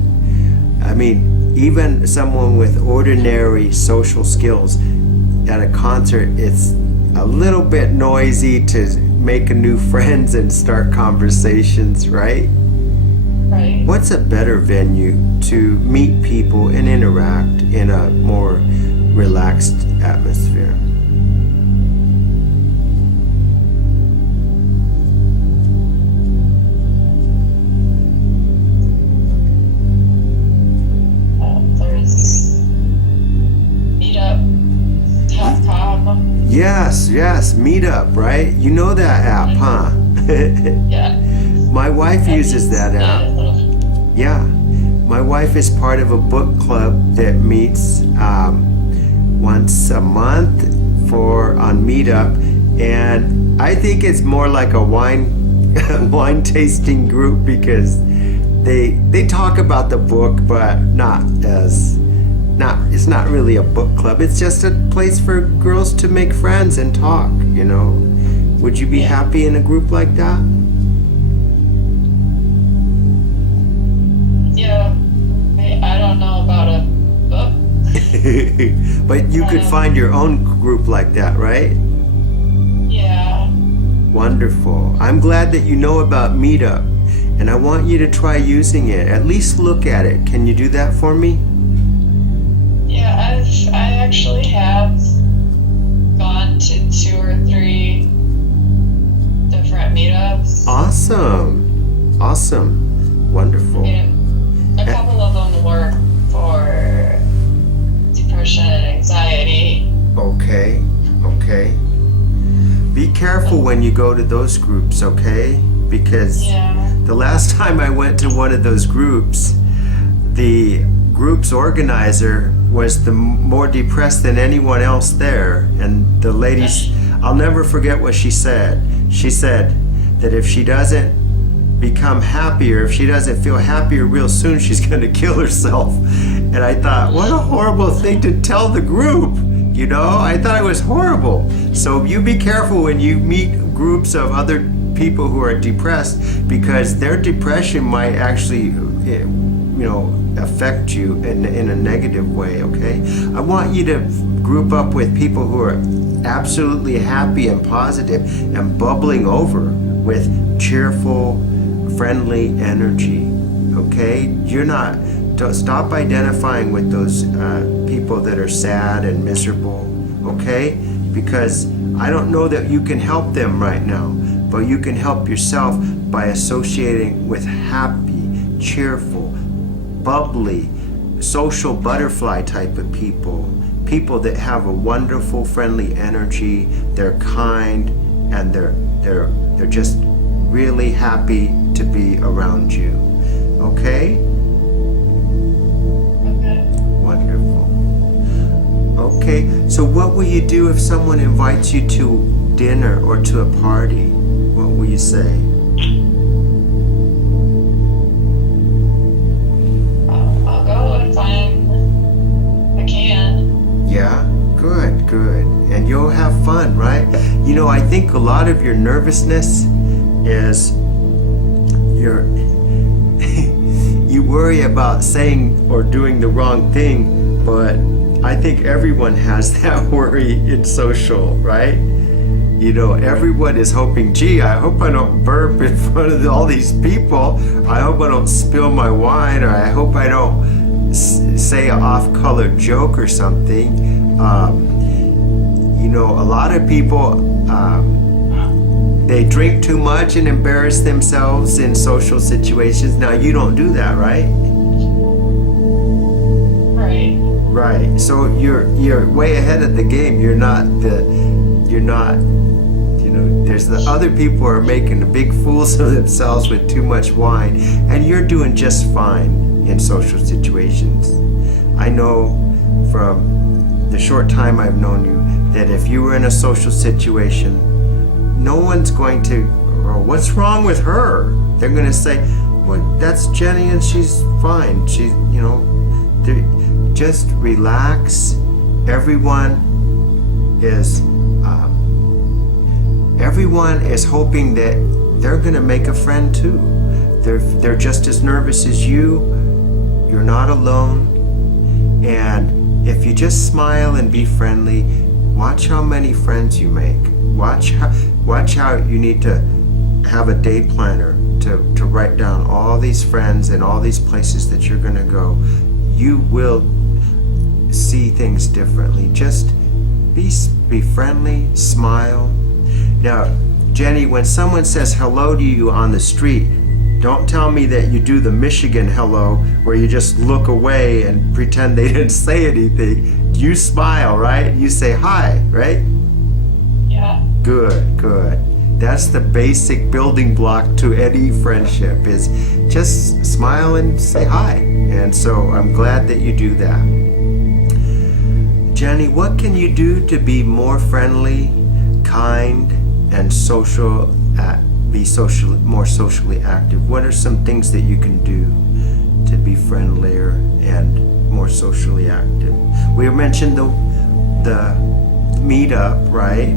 I mean, even someone with ordinary social skills at a concert, it's a little bit noisy to make new friends and start conversations, right? Right. What's a better venue to meet people and interact in a more relaxed atmosphere? There's meetup.com. Yes, meetup, right? You know that app, huh? Yeah. My wife uses that app. Yeah. My wife is part of a book club that meets once a month on Meetup, and I think it's more like a wine tasting group because they talk about the book, but it's not really a book club. It's just a place for girls to make friends and talk, you know. Would you be happy in a group like that? Yeah. I don't know about a book. But you could find your own group like that, right? Yeah. Wonderful. I'm glad that you know about Meetup, and I want you to try using it. At least look at it. Can you do that for me? Yeah, I actually have gone to 2 or 3 different meetups. Awesome. Wonderful. And a couple of them were for depression and anxiety. Okay. Be careful when you go to those groups, okay? Because the last time I went to one of those groups, the group's organizer was more depressed than anyone else there. And the ladies, I'll never forget what she said. She said that if she doesn't become happier, if she doesn't feel happier real soon, she's going to kill herself. And I thought, what a horrible thing to tell the group. You know, I thought it was horrible. So you be careful when you meet groups of other people who are depressed, because their depression might actually, affect you in a negative way, okay? I want you to group up with people who are absolutely happy and positive and bubbling over with cheerful, friendly energy, okay? Don't stop identifying with those people that are sad and miserable, okay? Because I don't know that you can help them right now, but you can help yourself by associating with happy, cheerful, bubbly, social butterfly type of people that have a wonderful, friendly energy. They're kind, and they're just really happy to be around you. Okay? Okay. Wonderful. Okay, so what will you do if someone invites you to dinner or to a party? What will you say? I'll go if I can. Yeah, good. And you'll have fun, right? You know, I think a lot of your nervousness is you worry about saying or doing the wrong thing, but I think everyone has that worry in social, right? You know, everyone is hoping, gee, I hope I don't burp in front of all these people. I hope I don't spill my wine, or I hope I don't say an off-color joke or something. A lot of people, they drink too much and embarrass themselves in social situations. Now, you don't do that, right? Right. So you're way ahead of the game. There's the other people are making big fools of themselves with too much wine, and you're doing just fine in social situations. I know from the short time I've known you that if you were in a social situation, no one's going to, oh, what's wrong with her? They're going to say, well, that's Jenny and she's fine. She's, just relax. Everyone is hoping that they're going to make a friend too. They're just as nervous as you. You're not alone. And if you just smile and be friendly, watch how many friends you make. Watch how you need to have a day planner to write down all these friends and all these places that you're going to go. You will see things differently. Just be friendly, smile. Now, Jenny, when someone says hello to you on the street, don't tell me that you do the Michigan hello where you just look away and pretend they didn't say anything. You smile, right? You say hi, right? Yeah. Good. That's the basic building block to any friendship, is just smile and say hi. And so I'm glad that you do that. Jenny, what can you do to be more friendly, kind, and more socially active? What are some things that you can do to be friendlier and more socially active? We mentioned the meetup, right?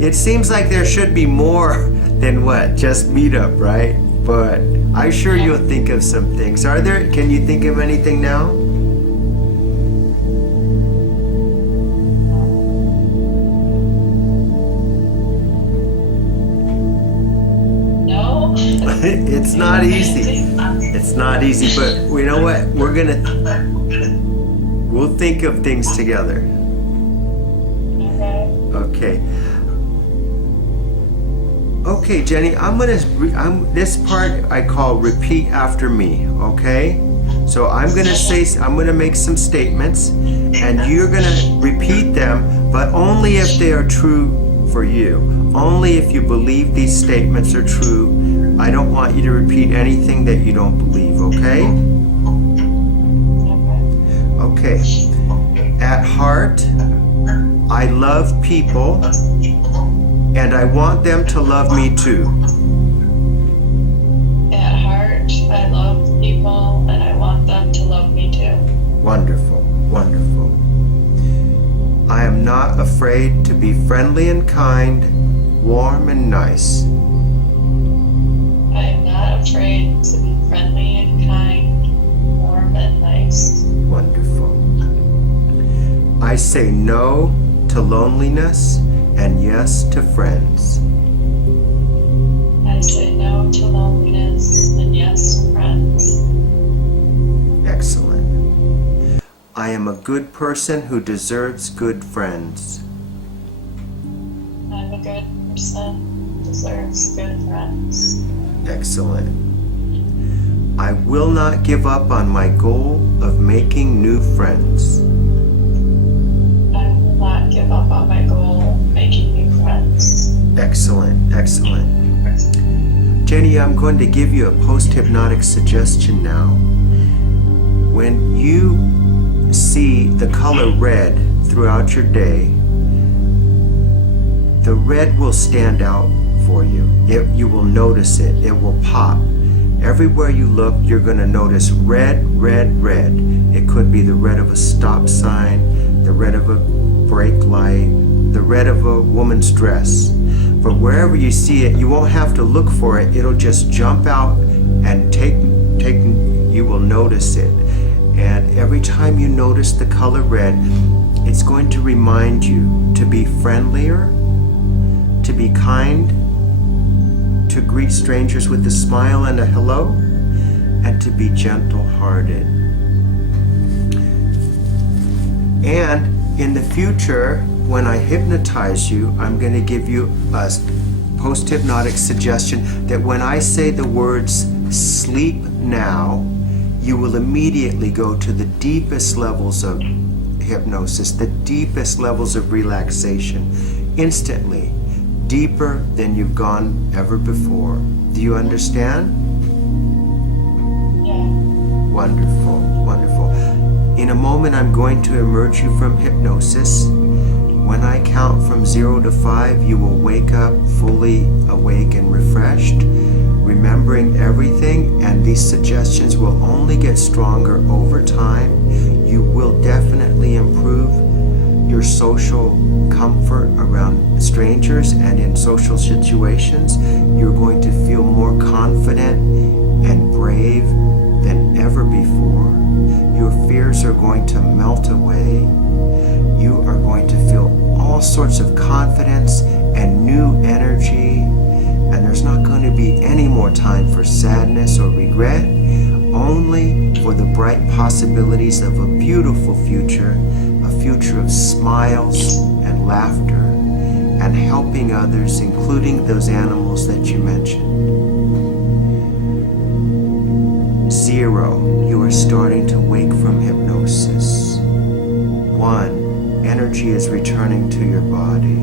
It seems like there should be more than just meetup, right? But I'm sure you'll think of some things. Can you think of anything now? No. It's not easy. It's not easy, but you know what? We'll think of things together. Okay. Okay, Jenny, this part I call repeat after me, okay? So I'm gonna make some statements, and you're gonna repeat them, but only if they are true for you. Only if you believe these statements are true. I don't want you to repeat anything that you don't believe, okay? Okay. At heart, I love people, and I want them to love me too. At heart, I love people, and I want them to love me too. Wonderful. I am not afraid to be friendly and kind, warm and nice. I am not afraid to be friendly and kind, warm and nice. Wonderful. I say no to loneliness and yes to friends. I say no to loneliness and yes to friends. Excellent. I am a good person who deserves good friends. I'm a good person who deserves good friends. Excellent. I will not give up on my goal of making new friends. I will not give up on my goal of making new friends. Excellent. Jenny, I'm going to give you a post-hypnotic suggestion now. When you see the color red throughout your day, the red will stand out for you. You will notice it. It will pop. Everywhere you look, you're going to notice red. It could be the red of a stop sign, the red of a brake light, the red of a woman's dress. But wherever you see it, you won't have to look for it. It'll just jump out and you will notice it. And every time you notice the color red, it's going to remind you to be friendlier, to be kind, to greet strangers with a smile and a hello, and to be gentle-hearted. And in the future, when I hypnotize you, I'm going to give you a post-hypnotic suggestion that when I say the words sleep now, you will immediately go to the deepest levels of hypnosis, the deepest levels of relaxation, instantly, deeper than you've gone ever before. Do you understand? Yeah. Wonderful. In a moment, I'm going to emerge you from hypnosis. When I count from 0 to 5, you will wake up fully awake and refreshed, remembering everything, and these suggestions will only get stronger over time. You will definitely improve your social comfort around strangers and in social situations. You're going to feel more confident and brave than ever before. Your fears are going to melt away. You are going to feel all sorts of confidence and new energy, and there's not going to be any more time for sadness or regret, only for the bright possibilities of a beautiful future, a future of smiles and laughter and helping others, including those animals that you mentioned. 0, you are starting to wake from hypnosis. 1, energy is returning to your body.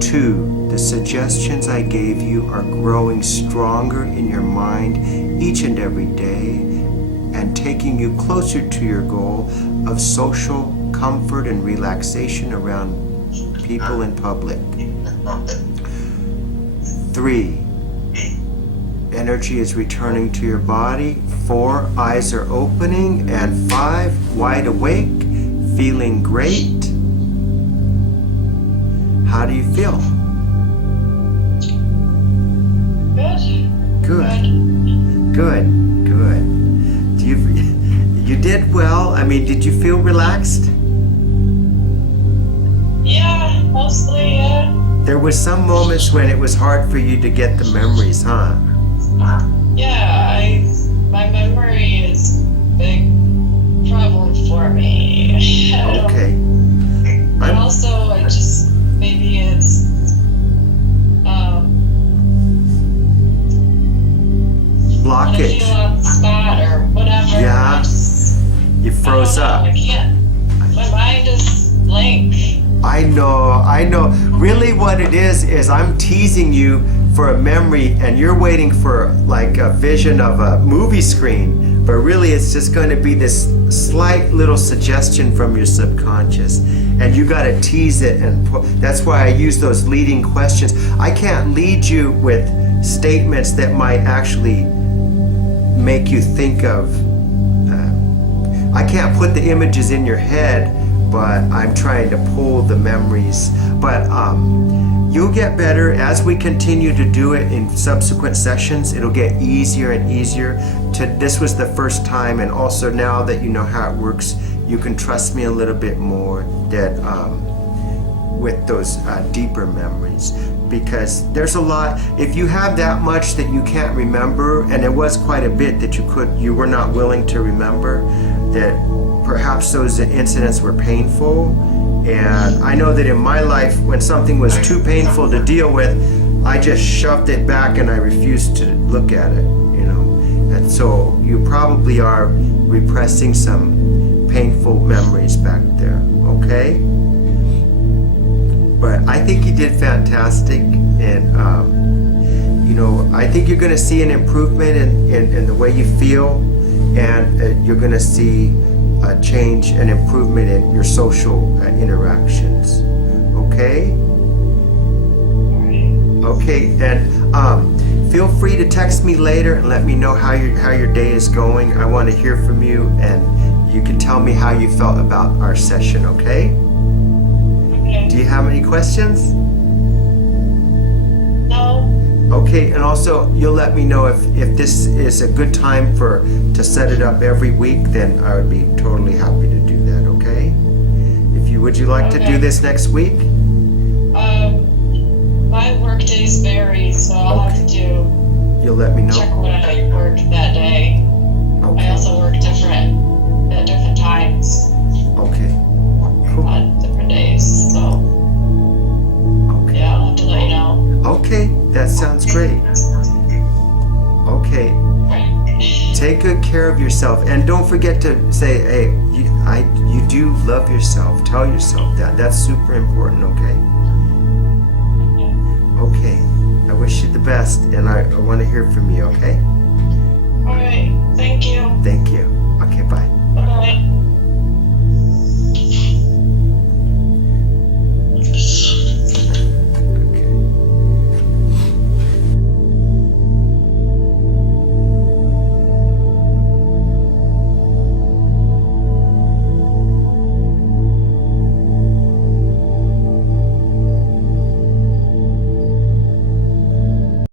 2, the suggestions I gave you are growing stronger in your mind each and every day and taking you closer to your goal of social comfort and relaxation around people in public. 3, energy is returning to your body. 4, eyes are opening. And 5, wide awake, feeling great. How do you feel? Good. Good. You did well. I mean, did you feel relaxed? Yeah, mostly, yeah. There was some moments when it was hard for you to get the memories, huh? Yeah, my memory is a big problem for me. Okay. And also, maybe it's, when I blockage. feel on the spot or whatever. Yeah. You I froze don't know, up. I can't, my mind is blank. I know. Really what it is I'm teasing you for a memory and you're waiting for like a vision of a movie screen. But really it's just going to be this slight little suggestion from your subconscious. And you got to tease it. And that's why I use those leading questions. I can't lead you with statements that might actually make you think of. I can't put the images in your head, but I'm trying to pull the memories. But you'll get better as we continue to do it in subsequent sessions. It'll get easier and easier. This was the first time, and also now that you know how it works, you can trust me a little bit more that with those deeper memories. Because there's a lot, if you have that much that you can't remember, and it was quite a bit that you were not willing to remember, that perhaps those incidents were painful. And I know that in my life, when something was too painful to deal with, I just shoved it back and I refused to look at it, you know. And so you probably are repressing some painful memories back there, okay? But I think you did fantastic, and you know, I think you're going to see an improvement in the way you feel, and you're going to see a change and improvement in your social interactions. Okay? Okay, and feel free to text me later and let me know how your day is going. I want to hear from you, and you can tell me how you felt about our session, okay? Do you have any questions? No. Okay, and also you'll let me know if this is a good time to set it up every week, then I would be totally happy to do that, okay? Would you like to do this next week? My work days vary, so I'll have to You'll let me know? check when I work that day. Okay. I also work at different times Okay. Cool. on different days, so Okay. yeah, I'll have to let you know. Okay, that sounds great. Okay. Take good care of yourself, and don't forget to say, hey, you do love yourself. Tell yourself that. That's super important, okay? Okay. I wish you the best, and I want to hear from you, okay?